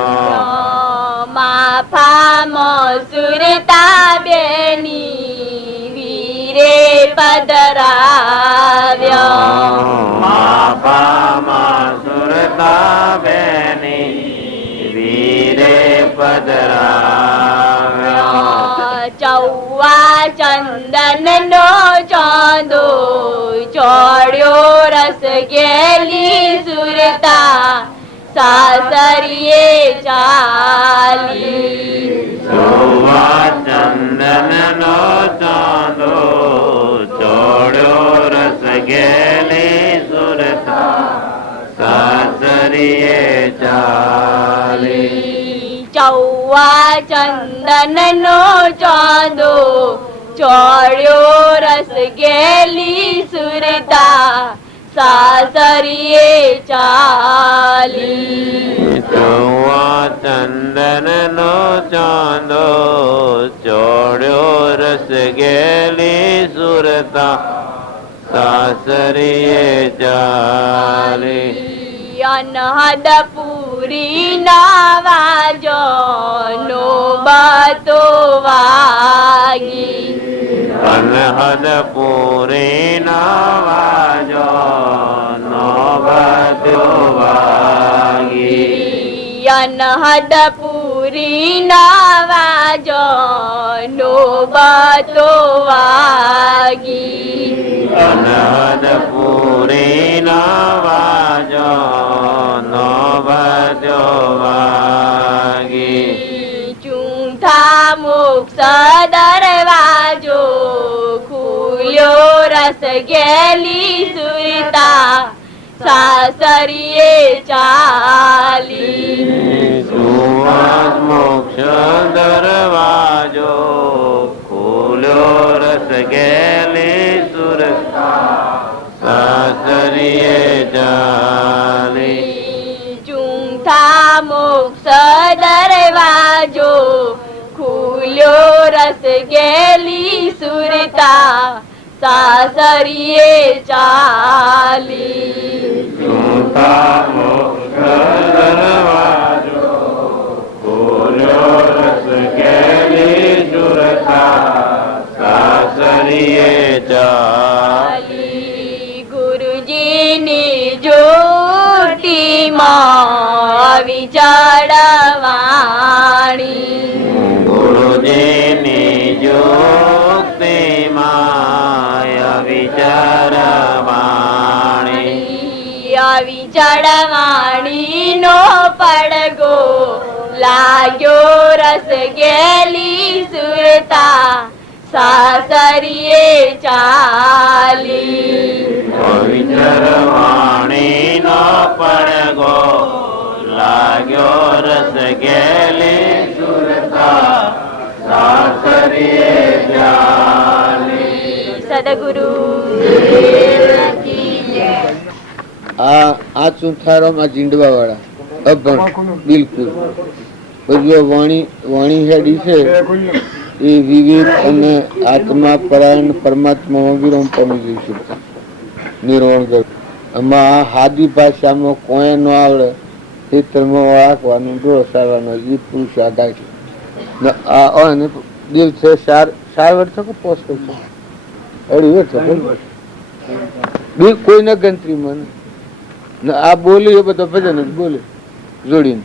માફામાં સુરતા બેની વીરે પધરાવ્યો માબામાં સુરતા બેની વીરે પધરાવ્યો ચૌવા ચંદનનો ચાંદો ચોડ્યો રસ ગેલી સુરતા સાસરીએ ચાલી સોવા ચંદનનો ચાંદો ચોડ્યો રસ ગેલી સુરતા સાસરીએ ચાલી ચૌવા ચંદનનો ચાંદો ચોડ્યો રસ ગેલી સુરતા સાસરીએ ચાલી જોવા ચંદનનો ચાંદો ચોડ્યો રસ ગેલી સુરતા સાસરીએ ચાલી અનહદ પૂરી નાવાજો નો બતો વાગી અનહદ પૂરી નાવાજો નોબતો વાગી અનહદ પૂરી નાવાજો નો બતો વાગી અનહદ પૂરી નાવાજો નોબતો વાગી ચૂંઠા મોક્ષ દરવાજો ખુલ્યો રસ ગેલી સુરતા સાસરીએ ચાલી સુવાસ મોક્ષ દરવાજો ખોલ્યો રસ ગેલી સુરતા સાસરીએ ચાલી ચૂંઠા મોક્ષ દરવાજો ખુલ્યો રસ ગેલી સુરતા સાસરીએ ચાલી ચૂંઠા મોક્ષ દરવાજો ખોલ્યો રસ ગેલી સુરતા સાસરીએ ચાલી ગુરુજીની જ્યોતિમાં વિચારવાણી ગુરુજીની જોક્તિમાય વિચારવાણી વિચારવાણી નો પડગો લાગ્યો રસ ગેલી સુરતા સાસરીએ ચાલી વિચારવાણી નો પડગો લાગ્યો રસ ગેલી સુરતા સાસરીએ ચાલી સદગુરુ આ ચૂંથારામાં જીંડવા વાળા અભણ બિલકુલ બધું વાણી હેડી છે એ વિવેક અને આત્મા પરાયણ પરમાત્મામાં વિરમ પામી જઈ શકતા નિર્વાણ કર આમાં હાદી ભાષામાં કોઈ ન આવડે ખેતરમાં વાળવાનું ડોળ સારવાનો એ પુરુષ આગાય છે દિલ છે 4 વર્ષ કે 5 વર્ષ 2.5 વર્ષ બી કોઈના ગણતરીમાં ને આ બોલે એ બધા ભજન જ બોલે જોડીને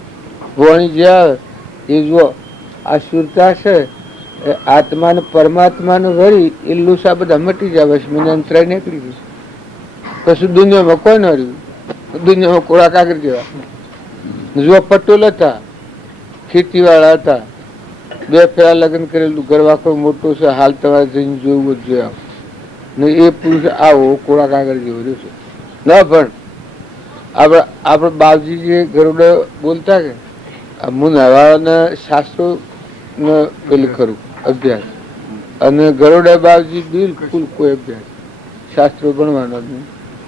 વાણી જે આવે એ જો આ સુરતા છે એ આત્મા ને પરમાત્મા ને વળી એ લુસા બધા મટી જાય બસ મને અંતરાય નીકળી ગયું પછી દુનિયામાં કોઈ ન રહ્યું દુનિયામાં કોળા કાગર જેવા જો પટોલ હતા ખેતી વાળા હતા 2 ફેરા લગ્ન કરેલું ઘર વાખો મોટો છે હાલ તમારે જઈને જોવું જ જોયા ને એ પુરુષ આવો કોળા કાગળ જેવો રહ્યો છે ના પણ આપડે બાપજી જે ગરુડ બોલતા કે મુનાવાળાના શાસ્ત્રો ને પેલું ખરું અભ્યાસ અને ગરુડા બાપજી બિલકુલ કોઈ અભ્યાસ શાસ્ત્રો ભણવાનો જ નહીં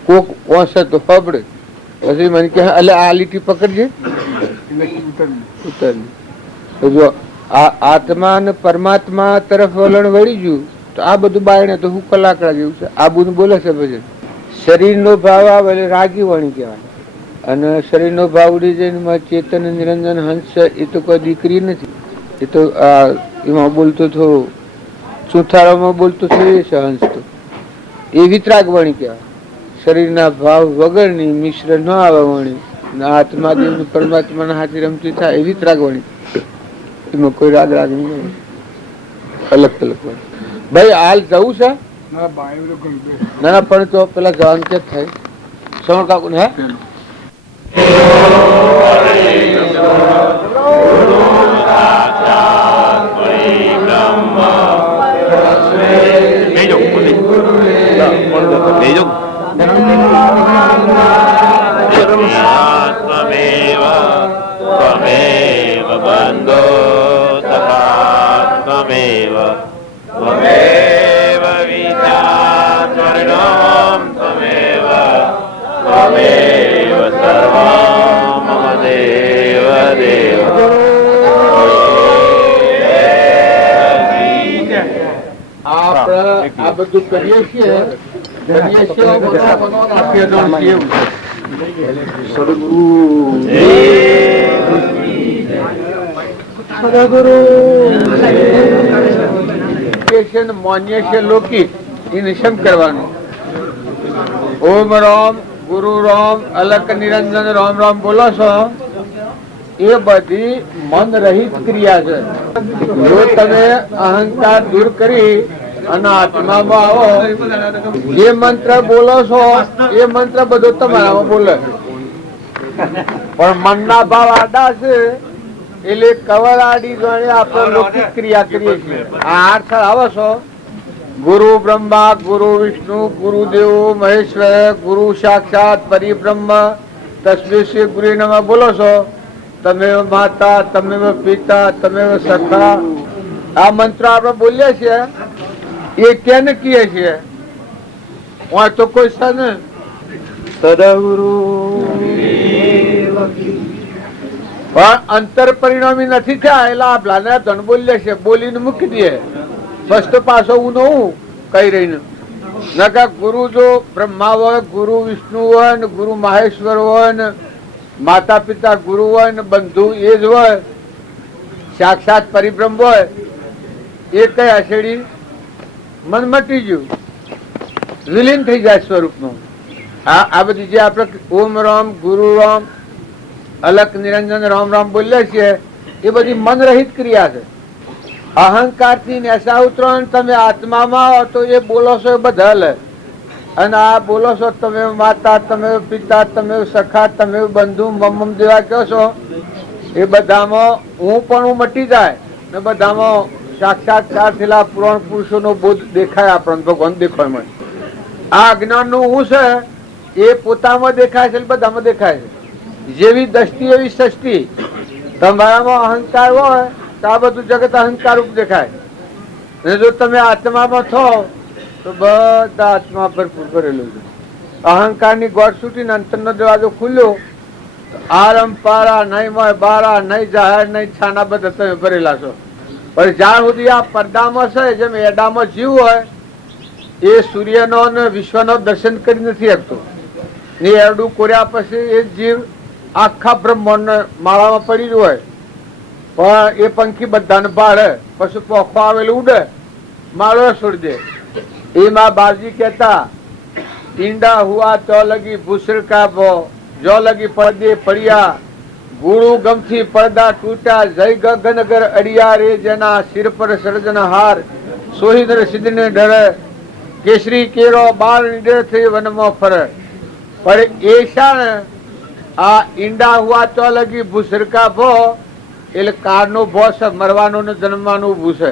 કોક વાંચે તો ફબડે પછી મને કે એટલે આ લીટી પકડજે ઉતરલી તો જો આ આત્મા અને પરમાત્મા તરફ વલણ વળી ગયું તો આ બધું બાયણે તો હું કલાકડા જેવું છે આબુને બોલે છે પછી શરીરનો ભાવ આવે એટલે રાગી વાણી કહેવાય અને શરીરનો ભાવ ઉડી જાય ચેતન નિરંજન હંસ એ તો કોઈ દીકરી નથી એ તો એમાં બોલતો થો ચૂંથારામાં બોલતો થયો છે હંસ તો એ વિતરાગ વાણી કહેવાય શરીરના ભાવ વગરની મિશ્ર ન આવે વાણી આત્માદેવ પરમાત્માના હાથે રમતી થાય એ વિતરાગ વાણી એમાં કોઈ રાગ રાગ નહીં અલગ અલગ વાણી ભાઈ હાલ જવું છે ના ના પણ તો પેલા જવાનું ક્યાં થાય શ્રવણ કાકુ ને હે ત્વમેવ બંધો તથા ત્વમેવ ત્વમેવ વિદ્યા ત્વમેવ આપણે આ બધું કરીએ છીએ માન્ય છે લૌકિક એ નિશમ કરવાનું. ઓમ રામ ગુરુ રામ અલક નિરંજન રામ રામ બોલો છો એ બધી મન રહિત ક્રિયા છે. જો તમે અહંકાર દૂર કરી અને આત્મામાં આવો, જે મંત્ર બોલો છો એ મંત્ર બધો તમારામાં બોલે, પણ મનના ભાવ આડા છે એટલે કવર આડી ગણે આપણે લૌકિક ક્રિયા કરીએ છીએ. આ અર્થ આવો છો ગુરુ બ્રહ્મા ગુરુ વિષ્ણુ ગુરુ દેવો મહેશ્વર ગુરુ સાક્ષાત પરિબ્રહ્મ તસ્मै શ્રી ગુરુ નમઃ બોલો છો. તમે માતા તમે પિતા તમે સખા આ મંત્ર આપણે બોલીએ છીએ એ કેને કહીએ છીએ? તો કોઈ છે ને સદગુરુ પણ અંતર પરિણામી નથી થયા એટલે આ ભલાના ધન બોલીએ છે, બોલીને મૂકી દે ફર્સ્ટ પાછો હું હું કઈ રહીને નકા ગુરુ જો બ્રહ્મા હોય ગુરુ વિષ્ણુ હોય ને ગુરુ મહેશ્વર હોય ને માતા પિતા ગુરુ હોય ને બંધુ એ જ હોય, સાક્ષાત પરિબ્રહ્મ હોય, એ કઈ આશેડી મન મટી ગયું, વિલીન થઈ જાય સ્વરૂપમાં. આ બધી જે આપણે ઓમ રામ ગુરુ રામ અલક નિરંજન રામ રામ બોલીએ છીએ એ બધી મન રહિત ક્રિયા છે. અહંકાર થી નેસા ઉતરણ તમે આત્મામાં આવો તો એ બોલો છો એ બધા લે, અને આ બોલો છો તમે માતા તમે પિતા તમે સખા તમે બંધુ મમ્મ દેવા કહો છો એ બધામાં હું પણ હું મટી જાય ને બધામાં સાક્ષાત્કાર થયેલા પુરાણ પુરુષો નો બોધ દેખાય, આપણને ભગવાન દેખાય મળે. આ અજ્ઞાન નું હું છે એ પોતામાં દેખાય છે બધામાં દેખાય છે. જેવી દ્રષ્ટિ એવી સૃષ્ટિ. તમારામાં અહંકાર હોય તો આ બધું જગત અહંકાર રૂપ દેખાય, અને જો તમે આત્મામાં થો તો બધા આત્મા ભરપૂર ભરેલું છે. અહંકાર ની ગોળ છૂટીને અંતર નો દરવાજો ખુલ્યો આરમ પારા નહીં મોય બારા નહીં જાહેર નહીં છાના બધા તમે ભરેલા છો. પણ જ્યાં સુધી આ પડદામાં છે જેમ એડામાં જીવ હોય એ સૂર્યનો અને વિશ્વનો દર્શન કરી નથી શકતો, એ એરડું કોર્યા પછી એ જીવ આખા બ્રહ્માંડ માળામાં પડી હોય, પણ એ પંખી બધાને ભાડે પછી પોખો આવેલું ઉડે માળો છોડી દે. એમાં બાપજી કહેતા ઈંડા હુआ તો લગી ભૂસર કાપો જો લગી પડદે પડ્યા ગુરુ ગમથી પડદા તૂટા જય ગગનગર અડિયા રે જેના સિર પર સર્જન હાર સોહિદર સિદ્ધને ડરે કેસરી કેરો બાર નીડે થઈ વનમાં ફરે. પણ એ શાણ આ ઈંડા હુआ તો લગી ભૂસર કાપો એટલે કાળનો ભો છે, મરવાનું ને જન્મવાનું ઉભું છે.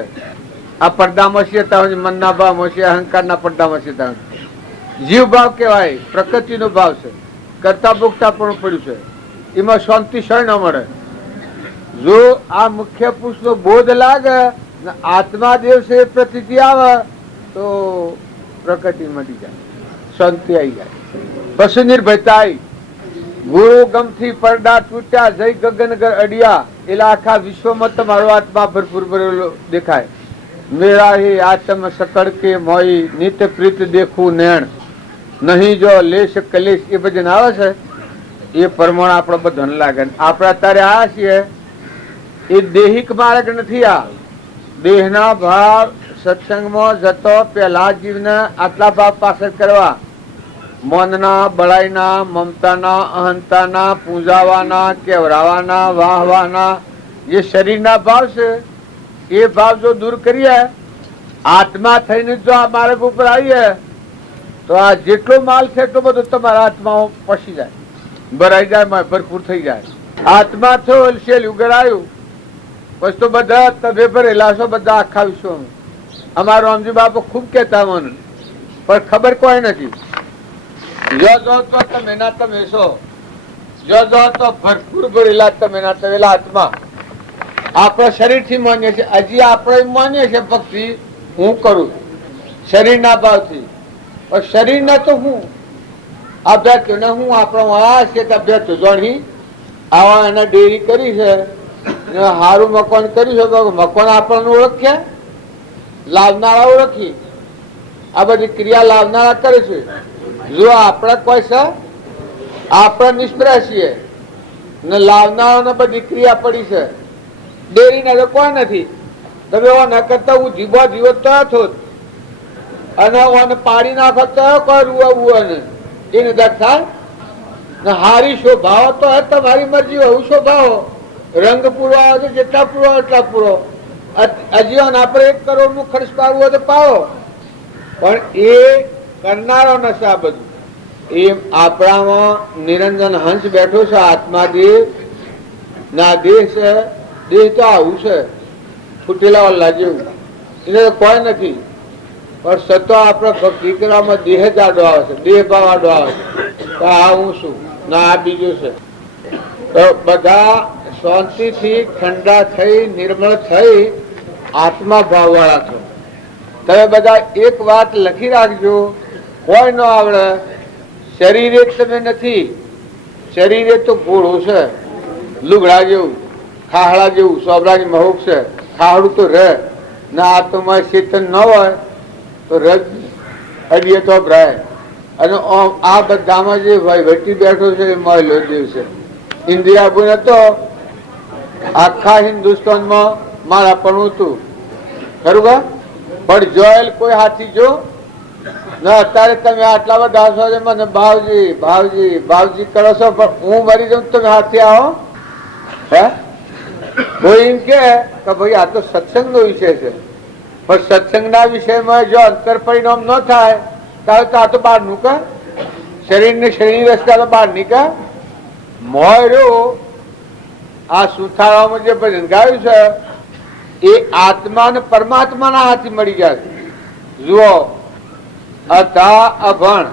આ પડદામાં છે મનના ભાવમાં છે, અહંકારના પડદામાં છે. જીવ ભાવ કહેવાય, પ્રકૃતિનો ભાવ છે, કરતા ભોગતા પણ પડ્યું છે, એમાં શાંતિ શય ન મળે. જો આ મુખ્ય પુરુષ નો બોધ લાગે ને આત્મા દેવ છે પ્રતીતિ આવે તો પ્રકૃતિ મટી જાય, શાંતિ આવી જાય, પશુ નિર્ભયતા આવી. ગુરુ ગમથી પડદા તૂટ્યા જય ગગનગર અડિયા એટલે આખા વિશ્વમાં તમારો આત્મા ભરપૂર ભરેલો દેખાય. મેરા હે આત્મ સકળ કે મોઈ નિત પ્રીત દેખું નેણ નહીં જો લેશ કલેશ એ ભજન આવે છે એ પ્રમાણે આપણે બધાને લાગે. આપણે અત્યારે આ છીએ એ દૈહિક માર્ગ નથી. આ દેહના ભાવ સત્સંગમાં જતો પેલા જીવને આટલા ભાવ પાછળ કરવા, મનના બળાઈના મમતાના અહંતાના પૂજાવાના કેવરાવાના વાહવાના જે શરીરના ભાવ છે એ ભાવ જો દૂર કરીએ આત્મા થઈને જો આ માર્ગ ઉપર આવીએ તો આ જેટલો માલ છે એટલો બધો તમારા આત્માઓ પસી જાય, ભરાઈ જાય, ભરપૂર થઈ જાય. આત્મા થયો શેલ ઉગડાયું પછી તો બધા તમે ભરેલા છો બધા આખા વિશ્વમાં. અમારો રામજી બાપુ ખૂબ કહેતા મને, પણ ખબર કોઈ નથી. જો જો તો તમે ના તમે છો, જો જો તો ભરપૂર ભરેલા તમે ના તવેલા આત્મા. આપણા શરીર થી માન્ય છે, હજી આપણે માન્ય છે ભક્તિ હું કરું શરીરના ભાવથી, પણ શરીર ના તો હું અભ્યાસ ને હું આપણો આ છે કે અભ્યાસ જોણી આવા એના ડેરી કરી છે, સારું મકાન કર્યું છે, મકાન આપણને ઓળખ્યા લાવનારાઓ નથી. આ બધી ક્રિયા લાવનારા કરે છે. જો આપણે કોઈ છે, આપણે નિષ્ફળ છીએ ને લાવનારાઓને બધી ક્રિયા પડી છે. ડેરીને તો કોઈ નથી. તમે ન કરતા હું જીવો જીવો તો થોત અને ઓને પાડી નાખો તો કોઈ રૂવા ને એને થાય ને હારી શોભાવો તો તમારી મરજી હોય શોભાવો. રંગ પૂરો આવે તો જેટલા પૂરો એટલા પૂરો. હજી આપણે 1 કરોડ નું ખર્ચ પાડવું હોય તો પાવો, પણ એ કરનારો નથી. આ બધું એ આપણામાં નિરંજન હંસ બેઠો છે. આત્મા દેહ ના દેહ છે. દેહ તો આવું છે ફૂટેલા વાલા જેવું, એને તો કોઈ નથી. પણ સતો આપણે ભક્તિ કરવામાં દેહ જ આડો આવે છે, દેહ ભાવ આડો આવે છે. આ હું છું ના આ બીજું છે. તો બધા શાંતિથી ઠંડા થઈ નિર્મળ થઈ આત્મા ભાવ વાળા છો. તમે બધા એક વાત લખી રાખજો, કોઈ ન આવડે. શરીરે તમે નથી, શરીરે તો ઘોડો છે, લુગડા જેવું, ખાહડા જેવું, સોબરાની મહુક છે. ખાહડું તો રહે ના, આત્મા ચેતન ન હોય તો રજ અડીએ તો ભરાય. અને આ બધામાં જે વહીવટી બેઠો છે એ મહિલો દેવ છે. ઇન્દિરાબુને તો આખા હિન્દુસ્તાનમાં મારા પણ હતું ખરું કા, પણ જોયેલ કોઈ હાથી જો ના. અત્યારે તમે આટલા બધા છો મને ભાવજી ભાવજી ભાવજી કરો છો, પણ હું મરી જાઉં તમે હાથી આવો હે? કોઈ એમ કે ભાઈ આ તો સત્સંગનો વિષય છે, પણ સત્સંગના વિષયમાં જો અંતર પરિણામ ન થાય તો આ તો બહાર નું કા શરીરને શરીર રસ્તા બહાર નીકળે. મોયરો આ સુથારામાં જે ભજન ગાયું છે એ આત્મા ને પરમાત્માના હાથે મળી ગયા છે. જુઓ, હતા અભણ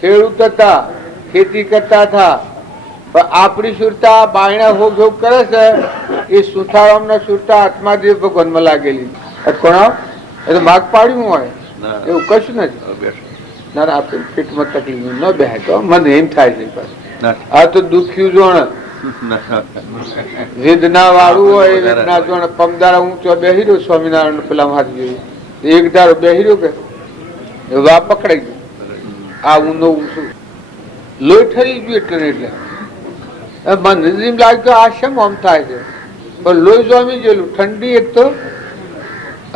ખેડૂત હતા, ખેતી કરતા હતા, પણ આપણી સુરતા બાયણા હોગ હોગ કરે છે એ સુથારામના સુરતા આત્માદેવ ભગવાનમાં લાગેલી. કોણ એ તો માગ પાડ્યું હોય એવું કશું નથી. ના ના આપણે પેટમાં તકલીફ ન બેહાય તો મને એમ થાય છે. આ તો દુખ્યું જોણ વેદના વાળું હોય, વેદના જોણ. પમદારા ઊંચો બેહી રહ્યો સ્વામિનારાયણ પેલા હાથ જોયું, એક ધારો બેહી રહ્યો કે વા પકડાઈ ગયું. આ ઊંધો ઊંચું લોહી ઠરી ગયું એટલે ને એટલે મને એમ લાગ્યું આ શેમ આમ થાય છે, પણ લોહી જોમી ગયેલું. ઠંડી એક તો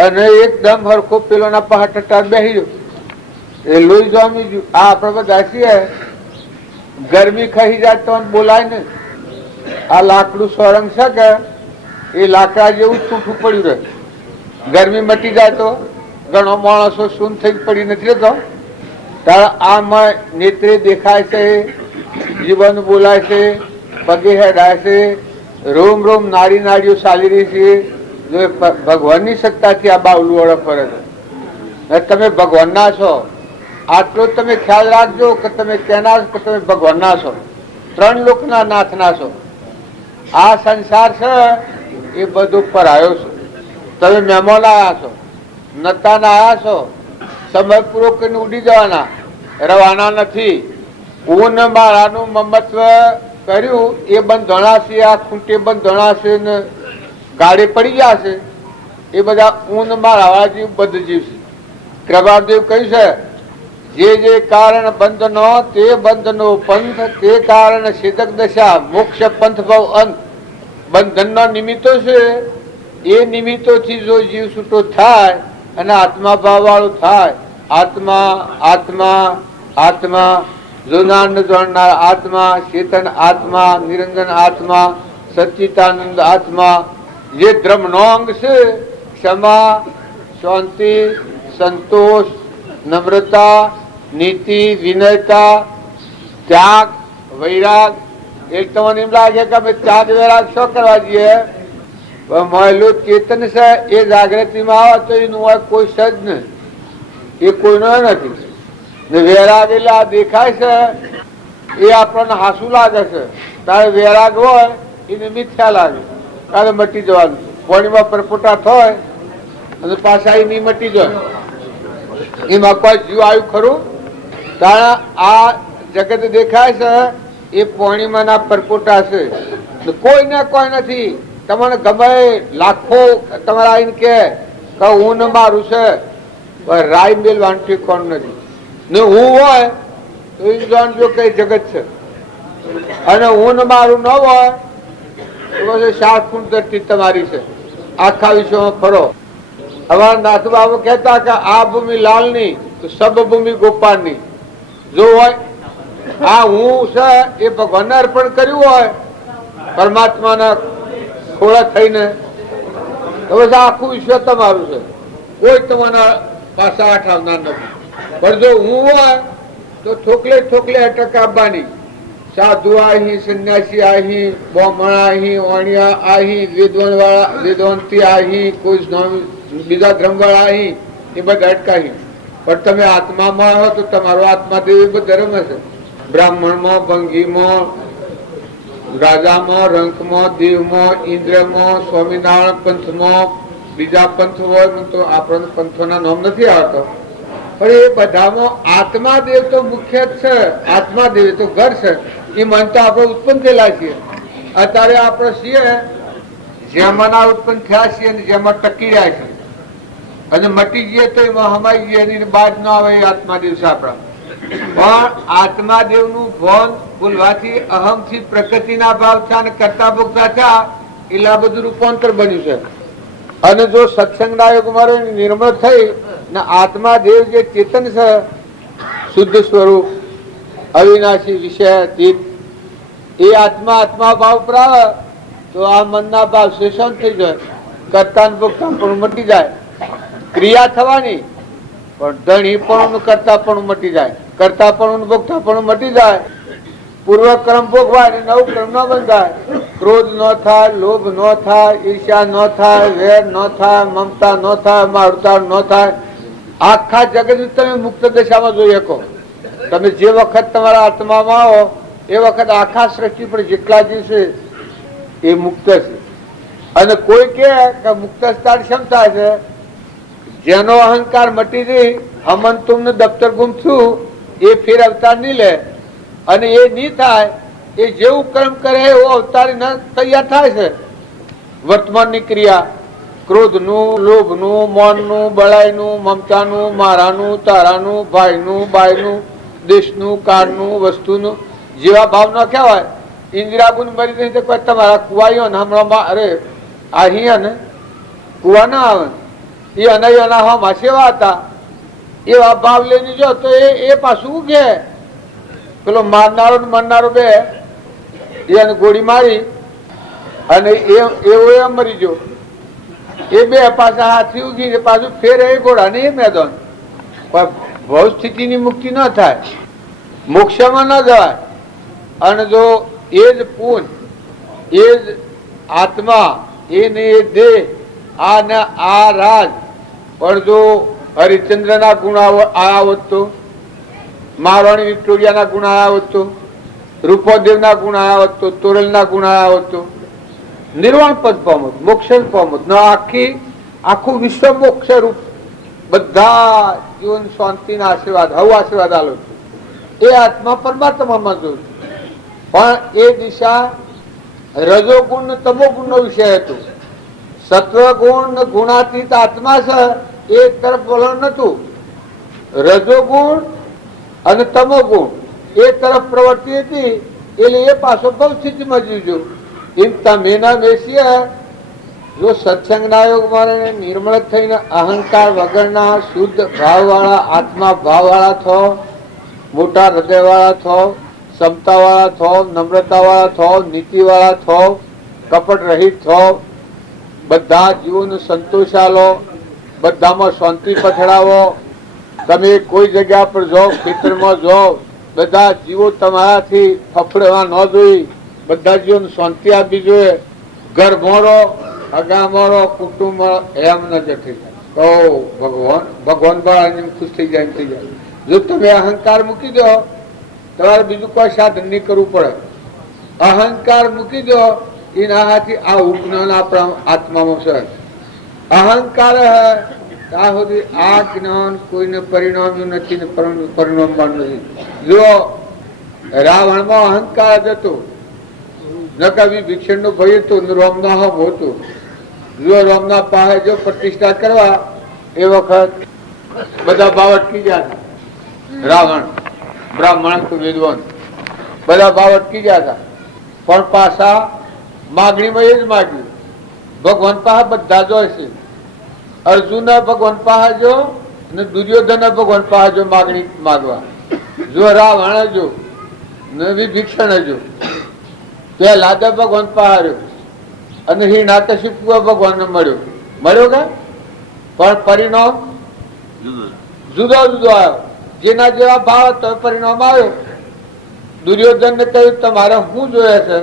અને એકદમ હરખો પેલો ના પહાડ ટટાર બેહી રહ્યો એ લોહી જોમી ગયું. આ આપડે બધા છીએ ગરમી ખાઈ જાય તો બોલાય ને. આ લાકડું સોરંગ છે કે એ લાકડા જેવું છૂટું પડ્યું રહે. ગરમી મટી જાય તો ઘણો માણસો શૂન થઈ પડી નથી રહેતો. તારા આમાં નેત્રે દેખાય છે, જીવન બોલાય છે, પગે હેડાય છે, રોમ રોમ નાડી નાડીઓ ચાલી રહી છે. જો ભગવાનની સત્તાથી આ બાવલું ઓળખ ફરે છે. તમે ભગવાનના છો આટલો તમે ખ્યાલ રાખજો કે તમે કેના કે તમે ભગવાનના છો, 3 લોકના નાથના છો. આ સંસાર છે એ બધો પરાયો છે. તમે મહેમાન આવ્યા છો, નતાના આવ્યા છો, સમય પૂરો કરીને ઉડી જવાના, રવાના નથી. ઊન માળાનું મમત્વ કર્યું એ બંધણાશે, આ ખૂંટે બંધણાશે ને ગાડી પડી જશે. એ બધા ઊન માળાવાળા જીવ બધ જીવ છે. કૃપાદેવ કહ્યું છે જે જે કારણ બંધનો તે બંધનો પંથ, તે કારણ સિદ્ધક દશા મોક્ષ પંથ ભાવ અંત. બંધનનો નિમિત્તો છે એ નિમિત્તોથી જો જીવ છૂટો થાય અને આત્મા ભાવ વાળો થાય, આત્મા આત્મા આત્મા જોનાર જોડનાર આત્મા, ચેતન આત્મા, નિરંજન આત્મા, સચ્ચિતાનંદ આત્મા, જે ધર્મનો અંગ છે ક્ષમા, શાંતિ, સંતોષ, નમ્રતા, નીતિ, વિનયતા, ત્યાગ, વૈરાગ. એક તમને એમ લાગે કે અમે ત્યાગ વૈરાગ શું કરવા જઈએ, મહેલું ચેતન છે એ જાગૃતિમાં આવે તો એનું હોય કોઈ સજ નહીં, એ કોઈનો નથી. વૈરાગ એટલે આ દેખાય છે એ આપણને હાસું લાગે છે, તારે વૈરાગ હોય એને મિથ્યા લાગે, તારે મટી જવાનું. પાણીમાં પરપોટા થાય અને પાછા એ નહીં મટી જાય. એમાં કોઈ જીવ આવ્યું ખરું? તારા આ જગત દેખાય છે એ પાણીમાં ના પરપોટા છે, કોઈ ને કોઈ નથી. તમને ગમે લાખો તમારા આવીને કે કે હું ને મારું છે, પણ રાય મેલવાનું ઠીકવાનું નથી. ને હું હોય તો એ જાણજો કઈ જગત છે, અને હું ને મારું ન હોય તો પછી 7 ફૂટ ધરતી તમારી છે. આખા વિશ્વમાં ફરો. અમારા નાથ બાબુ કહેતા કે આ ભૂમિ લાલની તો સબ ભૂમિ ગોપાલની. જો હોય આ હું છે એ ભગવાનને અર્પણ કર્યું હોય પરમાત્માના ખોળા થઈને, તો બસ આખું વિશ્વ તમારું છે. કોઈ તમારા પાસે આઠ આવનાર નથી. પણ જો હું હોય તો થોકલે થોકલે અટક આપવાની. સાધુ આહી, સંન્યાસી આહી, બ્રાહ્મણ આહી, વાણિયા આહી, વિદ્વાન વાળા વિદ્વાંતી આહી, કોઈ બીજા ધર્મ વાળા આહી, એ બધા અટકાહી. પણ તમે આત્મામાં આવો તો તમારો આત્મા દેવ બધા રમે છે. બ્રાહ્મણમાં, ભંગીમાં, રાજામાં, રંકમાં, દેવમાં, ઇન્દ્રમાં, સ્વામિનારાયણ પંથમાં, બીજા પંથ હોય તો આપણને પંથોના નામ નથી આવતો, પણ એ બધામાં આત્માદેવ તો મુખ્ય જ છે. આત્માદેવ તો ઘર છે. એ મન તો આપણે ઉત્પન્ન થયેલા છીએ. અત્યારે આપણે છીએ જેમાંના ઉત્પન્ન થયા છીએ અને જેમાં ટકી રહ્યા છે, અને મટી જઈએ તો એમાં હમાઈ જઈએ, એની બાદ ન આવે. એ આત્માદેવ છે આપણા. પણ આત્માદેવ નું ભાન ભૂલવાથી અહમથી પ્રકૃતિના ભાવ છે અને કરતા ભોગતા છે, એટલે આ બધું રૂપાંતર બન્યું છે. અને જો સત્સંગના યોગમાં નિર્મળ થઈ ને આત્માદેવ જે ચેતન છે, શુદ્ધ સ્વરૂપ, અવિનાશી, વિષયાતીત, એ આત્મા આત્મા ભાવ પર આવે તો આ મનના ભાવ શેષણ થઈ જાય. કરતા ભોગતા પણ મટી જાય. ક્રિયા થવાની પણ ધણી પણ કરતા પણ મટી જાય. કરતા પણ ભોગતા પણ મટી જાય. પૂર્વ કર્મ ભોગવાય અને નવું કર્મ ન બંધાય. ક્રોધ ન થાય, લોભ ન થાય, ઈર્ષ્યા ન થાય, વેર ન થાય, મમતા ન થાય, મારુતા ન થાય. આખા જગત તમે મુક્ત દશામાં જોઈ શકો. તમે જે વખત તમારા આત્મામાં આવો એ વખત આખા સૃષ્ટિ પર જેટલા જીવ છે એ મુક્ત છે. અને કોઈ કે મુક્ત સ્થાન શમ થાય છે? જેનો અહંકાર મટી જઈ હમન તુમને દફતર ગુમ છું એ ફેર અવતાર નહીં લે, અને એ નહીં થાય એ જેવું કર્મ કરે એવો અવતાર તૈયાર થાય છે. વર્તમાનની ક્રિયા ક્રોધનું, લોભનું, મૌનનું, બળાઈનું, મમતાનું, મારાનું, તારાનું, ભાઈનું, બાઈનું, દેશનું, કાળનું, વસ્તુનું જેવા ભાવ ન કહેવાય. ઇન્દિરા ગુણ મરી ગઈ કોઈ તમારા કુવાઈઓ ને હમણાં અરે અહીંયા ને કુવા ના આવે એ અનાયોના હોમાં સેવા હતા, એવા ભાવ લઈને જો તો એ પાછું ઉગે. પેલો મારનારો ને મરનારો બે એને ગોળી મારી અને એવો મરી ગયો. એ બે પાછા હાથી ઉગી પાછું ફેરે એ ઘોડા ને એ મેદાન. પણ ભવ સ્થિતિની મુક્તિ ન થાય, મોક્ષમાં ન જવાય. અને જો એ જ પૂન, એ જ આત્મા, એને એ દેહ, આ ને આ રાજ, પણ જો હરિચંદ્ર ના ગુણ આવ્યા હોત તો, મહારાણી વિક્ટોરિયા ના ગુણ આવ્યા હોત તો, રૂપોદેવ ના ગુણ આવ્યા હોત તો, તોરલ ના ગુણ આવ્યા હોત તો નિર્વાણ પદ પામત, મોક્ષ પામત. આખું વિશ્વ મોક્ષ રૂપ. બધા જીવન શાંતિ ના આશીર્વાદ, હવ આશીર્વાદ આલો એ આત્મા પરમાત્મામાં જોયું. પણ એ દિશા રજોગુણ ને તમોગુણ નો વિષય હતો. સત્વગુણ ગુણાતીત આત્મા છે એ તરફ વલણ નતું. રજોગુણ અને તમોગુણ એ તરફ પ્રવૃત્તિ હતી, એટલે એ પાછો બહુ સ્થિતિમાં જીવજો. એમ તમે ના બેસીએ જો સત્સંગના યોગમાં નિર્મળ થઈને અહંકાર વગરના શુદ્ધ ભાવવાળા, આત્મા ભાવવાળા થો, મોટા હૃદયવાળા થો, ક્ષમતાવાળા થો, નમ્રતાવાળા થો, નીતિવાળા થો, કપટ રહિત થો, બધા જીવોને સંતોષ આલો, બધામાં શાંતિ પથડાવો. તમે કોઈ જગ્યા પર જાઓ, ખેતરમાં જાઓ, બધા જીવો તમારાથી ફફડવા ન જોઈ, બધા જીવોને શાંતિ આપવી જોઈએ. ઘર મોરો, અગા મોરો, કુટુંબ એમ ન જતી કહો ભગવાન બાળા ખુશ થઈ જાય, થઈ જાય. જો તમે અહંકાર મૂકી દો, તમારે બીજું કોઈ સાધન નહીં કરવું પડે. અહંકાર મૂકી દો, એના હાથી આ ઉપજ્ઞાન આપણા આત્મામાં છે. અહંકાર ત્યાં સુધી આ જ્ઞાન કોઈને પરિણામ્યું નથી ને પરિણામવાનું નથી. જો રાવણમાં અહંકાર જ હતો, ન કવિ ભીક્ષણ નો ભય હતું, રોમના હમ હતું. જો રોમના પાસે જો પ્રતિષ્ઠા કરવા એ વખત બધા ભાવ અટકી ગયા હતા. રાવણ, બ્રાહ્મણ, વિદ્વાન બધા ભાવ અટકી ગયા હતા. પણ પાછા માગણીમાં એ જ માગ્યું. ભગવાન પાસે બધા જ હોય છે. અર્જુન ભગવાન પાસે જો અને દુર્યોધન ભગવાન પાસે જો માગણી માગવા. જો રાવણ જો ને વિભીષણ જો પેલા તો ભગવાન પાસે રહ્યો અને હિરણાકશિપુ ભગવાનને મળ્યો કે પણ પરિણામ જુદો જુદો આવ્યો. જેના જેવા ભાવ હતો પરિણામ આવ્યો. દુર્યોધન ને કહ્યું તમારે શું જોઈએ છે?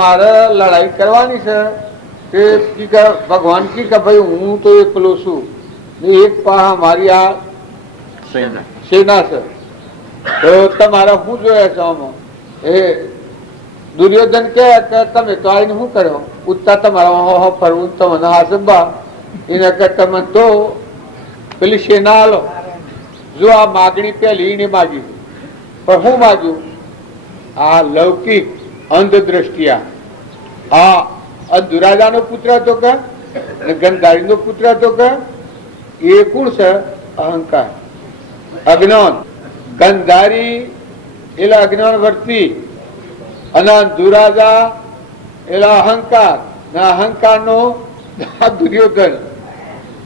મારે લડાઈ કરવાની છે. તે ભગવાન કી કે ભાઈ હું તો એકલો છું ને એક પાસે મારી આ સેના છે, તો તમારે શું જોઈએ છે આમાં? એ દુર્યોધન કે તમે તો આવીને શું કર્યો? ઉત્તા તમારા ફરવું તમને હાસબા એના કરતા મને તો પેલી સેના હાલો. જો આ માગણી પેલી એને માગી, પણ હું માગ્યું આ લૌકિક અંધદ્રષ્ટિયા. આ દુરાજા નો પુત્ર હતો કે ગંધારી નો પુત્ર હતો કે એ કોણ છે? અહંકાર, અજ્ઞાન. ગંધારી એટલે અજ્ઞાન વર્તી અને દુરાજા એટલે અહંકાર. અહંકાર નો દુર્યોધન.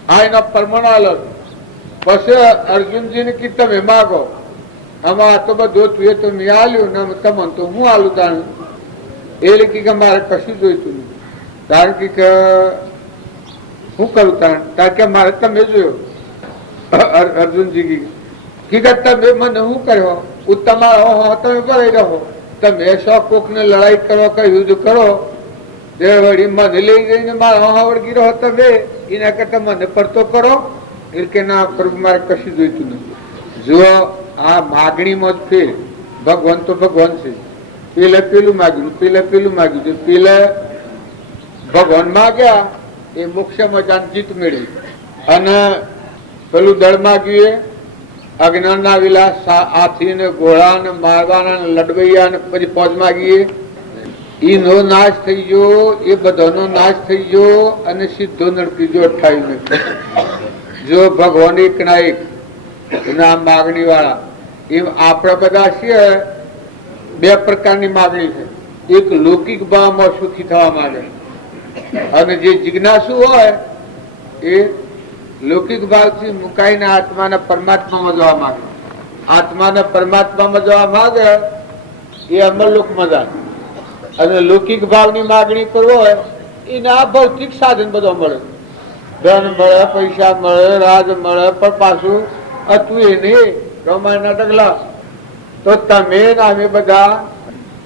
આ એના પરમાણુ. પછી અર્જુનજી ને કી તમે માગો. આમાં તો બધું તું એ તો મેં આલ્યું ને તમને તો હું આલું તાણું. એ લખી કે મારે કશું જોઈતું નહીં. કારણ કે હું કરું કારણ કે મારે તમે જોયો. અર્જુનજી કી તમે મને શું કર્યો? તમારા તમે કરી રહો. તમે સો કોક ને લડાઈ કરો કે યુદ્ધ કરો તે વળી મને લઈ જઈને મારા વળગી રહો તમે એના કરતા મને પડતો કરો. એટલે કે ના કરું, મારે કશું જોઈતું નથી. જો આ માગણીમાં જ ફેર. ભગવાન તો ભગવાન છે. પેલે પેલું માગ્યું, પેલે પેલું માગ્યું. પેલે ભગવાન માગ્યા એ મોક્ષમાં જાન જીત મેળવી. અને પેલું દળ માગ્યું એ અજ્ઞાનના વિલાસ, હાથી ને ઘોડા ને મારવાના લડવૈયા ને પછી ફોજ માગીએ એનો નાશ થઈ ગયો. એ બધાનો નાશ થઈ ગયો અને સીધો નડકી જો 28 જો ભગવાન એક ના એક એના માગણી વાળા. એમ આપણે બધા છીએ. બે પ્રકારની માગણી છે. એક લૌકિક ભાવમાં સુખી થવા માંગે અને જે જિજ્ઞાસુ હોય એ લૌકિક ભાવથી મુકાઈને આત્માના પરમાત્મામાં જવા માંગે. આત્માના પરમાત્મામાં જવા માંગે એ અમરલોકમાં જાય. અને લૌકિક ભાવની માગણી કરવો હોય એને આ ભૌતિક સાધન બધો મળે. ધન મળે, પૈસા મળે, રાજ મળે, પણ પાછું હતું એ નહીં. રમાયણના ડગલા. તો તમે અમે બધા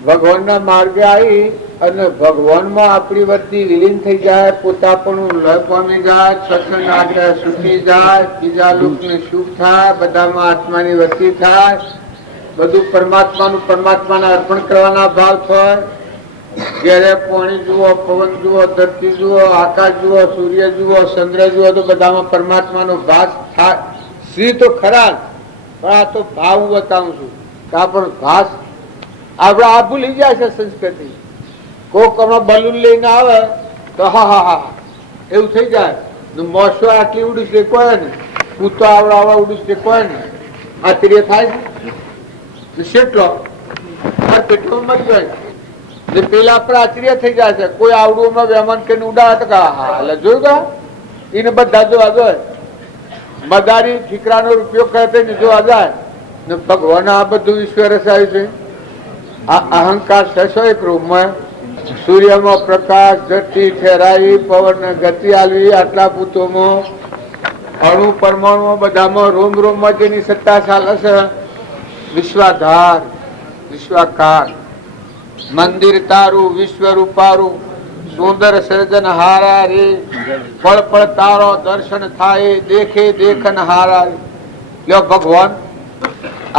ભગવાનના માર્ગે આવી અને ભગવાનમાં આપણી વચ્ચે વિલીન થઈ જાય, પોતાપણું લય પામી જાય, સત્સંગ આગ્રહ સુખી જાય, બીજા લોકોને સુખ થાય, બધામાં આત્માની વૃત્તિ થાય, બધું પરમાત્માનું પરમાત્માને અર્પણ કરવાના ભાવ થાય. જ્યારે પાણી જુઓ, પવન જુઓ, ધરતી જુઓ, આકાશ જુઓ, સૂર્ય જુઓ, ચંદ્ર જુઓ, તો બધામાં પરમાત્માનો ભાસ થાય. શ્રી તો ખરા પણ આ તો ભાવ હું બતાવું છું. આ પણ ભાસ આપડે આ ભૂલી જાય છે સંસ્કૃતિ. કોક હમણાં બલૂન લઈને આવે તો હા હા હા એવું થઈ જાય. મોસો આટલી ઉડીશ કોઈ ને, કૂતો આવડા ઉડીશ કોઈ ને, આશ્ચર્ય થાય છે. કેટલો પેટ્રોલ મળી જાય પેલા પર આશ્ચર્ય થઈ જાય છે. કોઈ આવડું વેમાન કે ઉડાવે તો હા જોયું કા એને બધા જોવા જોઈએ. મદારી ઠીકરાનો ઉપયોગ કરે ને જોવા જાય ને. ભગવાન આ બધું ઈશ્વર આવ્યું છે. આ અહંકાર થશો એક રૂપમાં સૂર્યમાં પ્રકાશ, ધરતી ઠેરાવી, પવન ગતિ આલવી, આટલા ભૂતોમાં અણુ પરમાણુ બધામાં રોમ રોમમાં જેની સત્તા ચાલે છે. વિશ્વાધાર, વિશ્વાકાર, મંદિર તારું, વિશ્વ રૂપારું, સુંદર સર્જન હારા રે, પળ પળ તારો દર્શન થાય, દેખે દેખન હારા રે. ભગવાન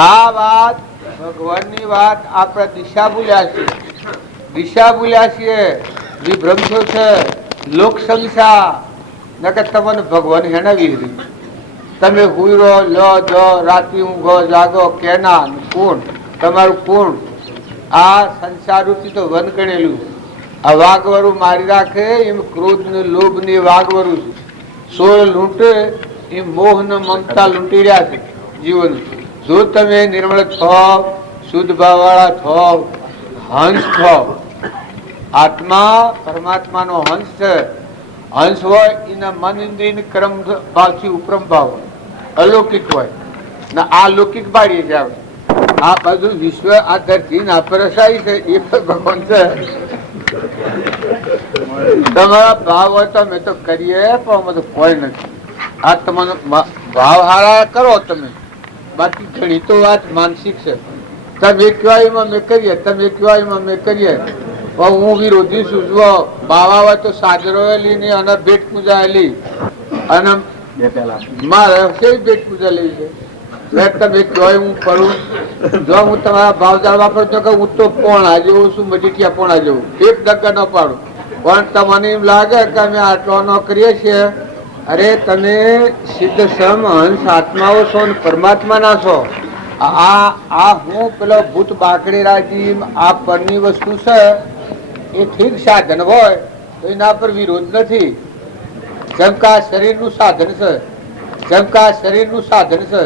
આ વાત ભગવાનની વાત આપણે દિશા ભૂલ્યા છીએ. દિશા ભૂલ્યા છીએ, વિભ્રમશો છે લોક સંસાર. નકર તમને ભગવાન હેને વિહરી. તમે હુઈરો લો જો રાતી ઊંઘો જાગો કેના કોણ તમારું કોણ? આ સંસાર રૂપી તો વન ગણેલું. આ વાઘવરું મારી રાખે એમ ક્રોધ ને લોભ ની વાઘવરું છે. સોળ લૂંટે એ મોહ ને મમતા લૂંટી રહ્યા છે જીવન. જો તમે નિર્મળ થો, શુદ્ધ ભાવ વાળા થો, હંસ થો, આત્મા પરમાત્માનો હંસ છે. હંસ હોય એના મન ઇન્દ્રિય કર્મ ભાવથી ઉપરમ ભાવ હોય, અલૌકિક હોય ને આ લૌકિક બાળી છે. આ બધું વિશ્વ આ ધરતી ના પરસાઈ છે એ પણ ભગવાન છે. તમારા ભાવ હોય તો અમે તો કરીએ પણ અમે તો કોઈ નથી. આ તમારો ભાવ હારા કરો તમે, બાકી ઘણી તો વાત માનસિક છે. તમે કહેવાયમાં અમે કરીએ, તમે કહેવાયમાં અમે કરીએ. હું વિરોધી છું. જો બાવા હોય તો સાજરો લઈને અને ભેટ પૂજા લી અને મારે ભેટ પૂજા લેવી છે. તમે કહેવાય હું કરું. જો હું તમારા ભાવ જાળવા પડતો કે હું તો પોણા જેવું છું, મજીઠિયા પોણા જેવું, એક ડગ્ગા ન પાડું. પણ તમને એમ લાગે કે અમે આટલો ન કરીએ છીએ. અરે તમે સિદ્ધ સમ હંસ આત્માઓ છો ને પરમાત્મા ના છો. આ હું પેલો ભૂત બાકડી રાજી આ પરની વસ્તુ છે એ ઠીક સાધન હોય તો એના પર વિરોધ નથી. જેમ કે આ શરીરનું સાધન છે, જેમ કે આ શરીરનું સાધન છે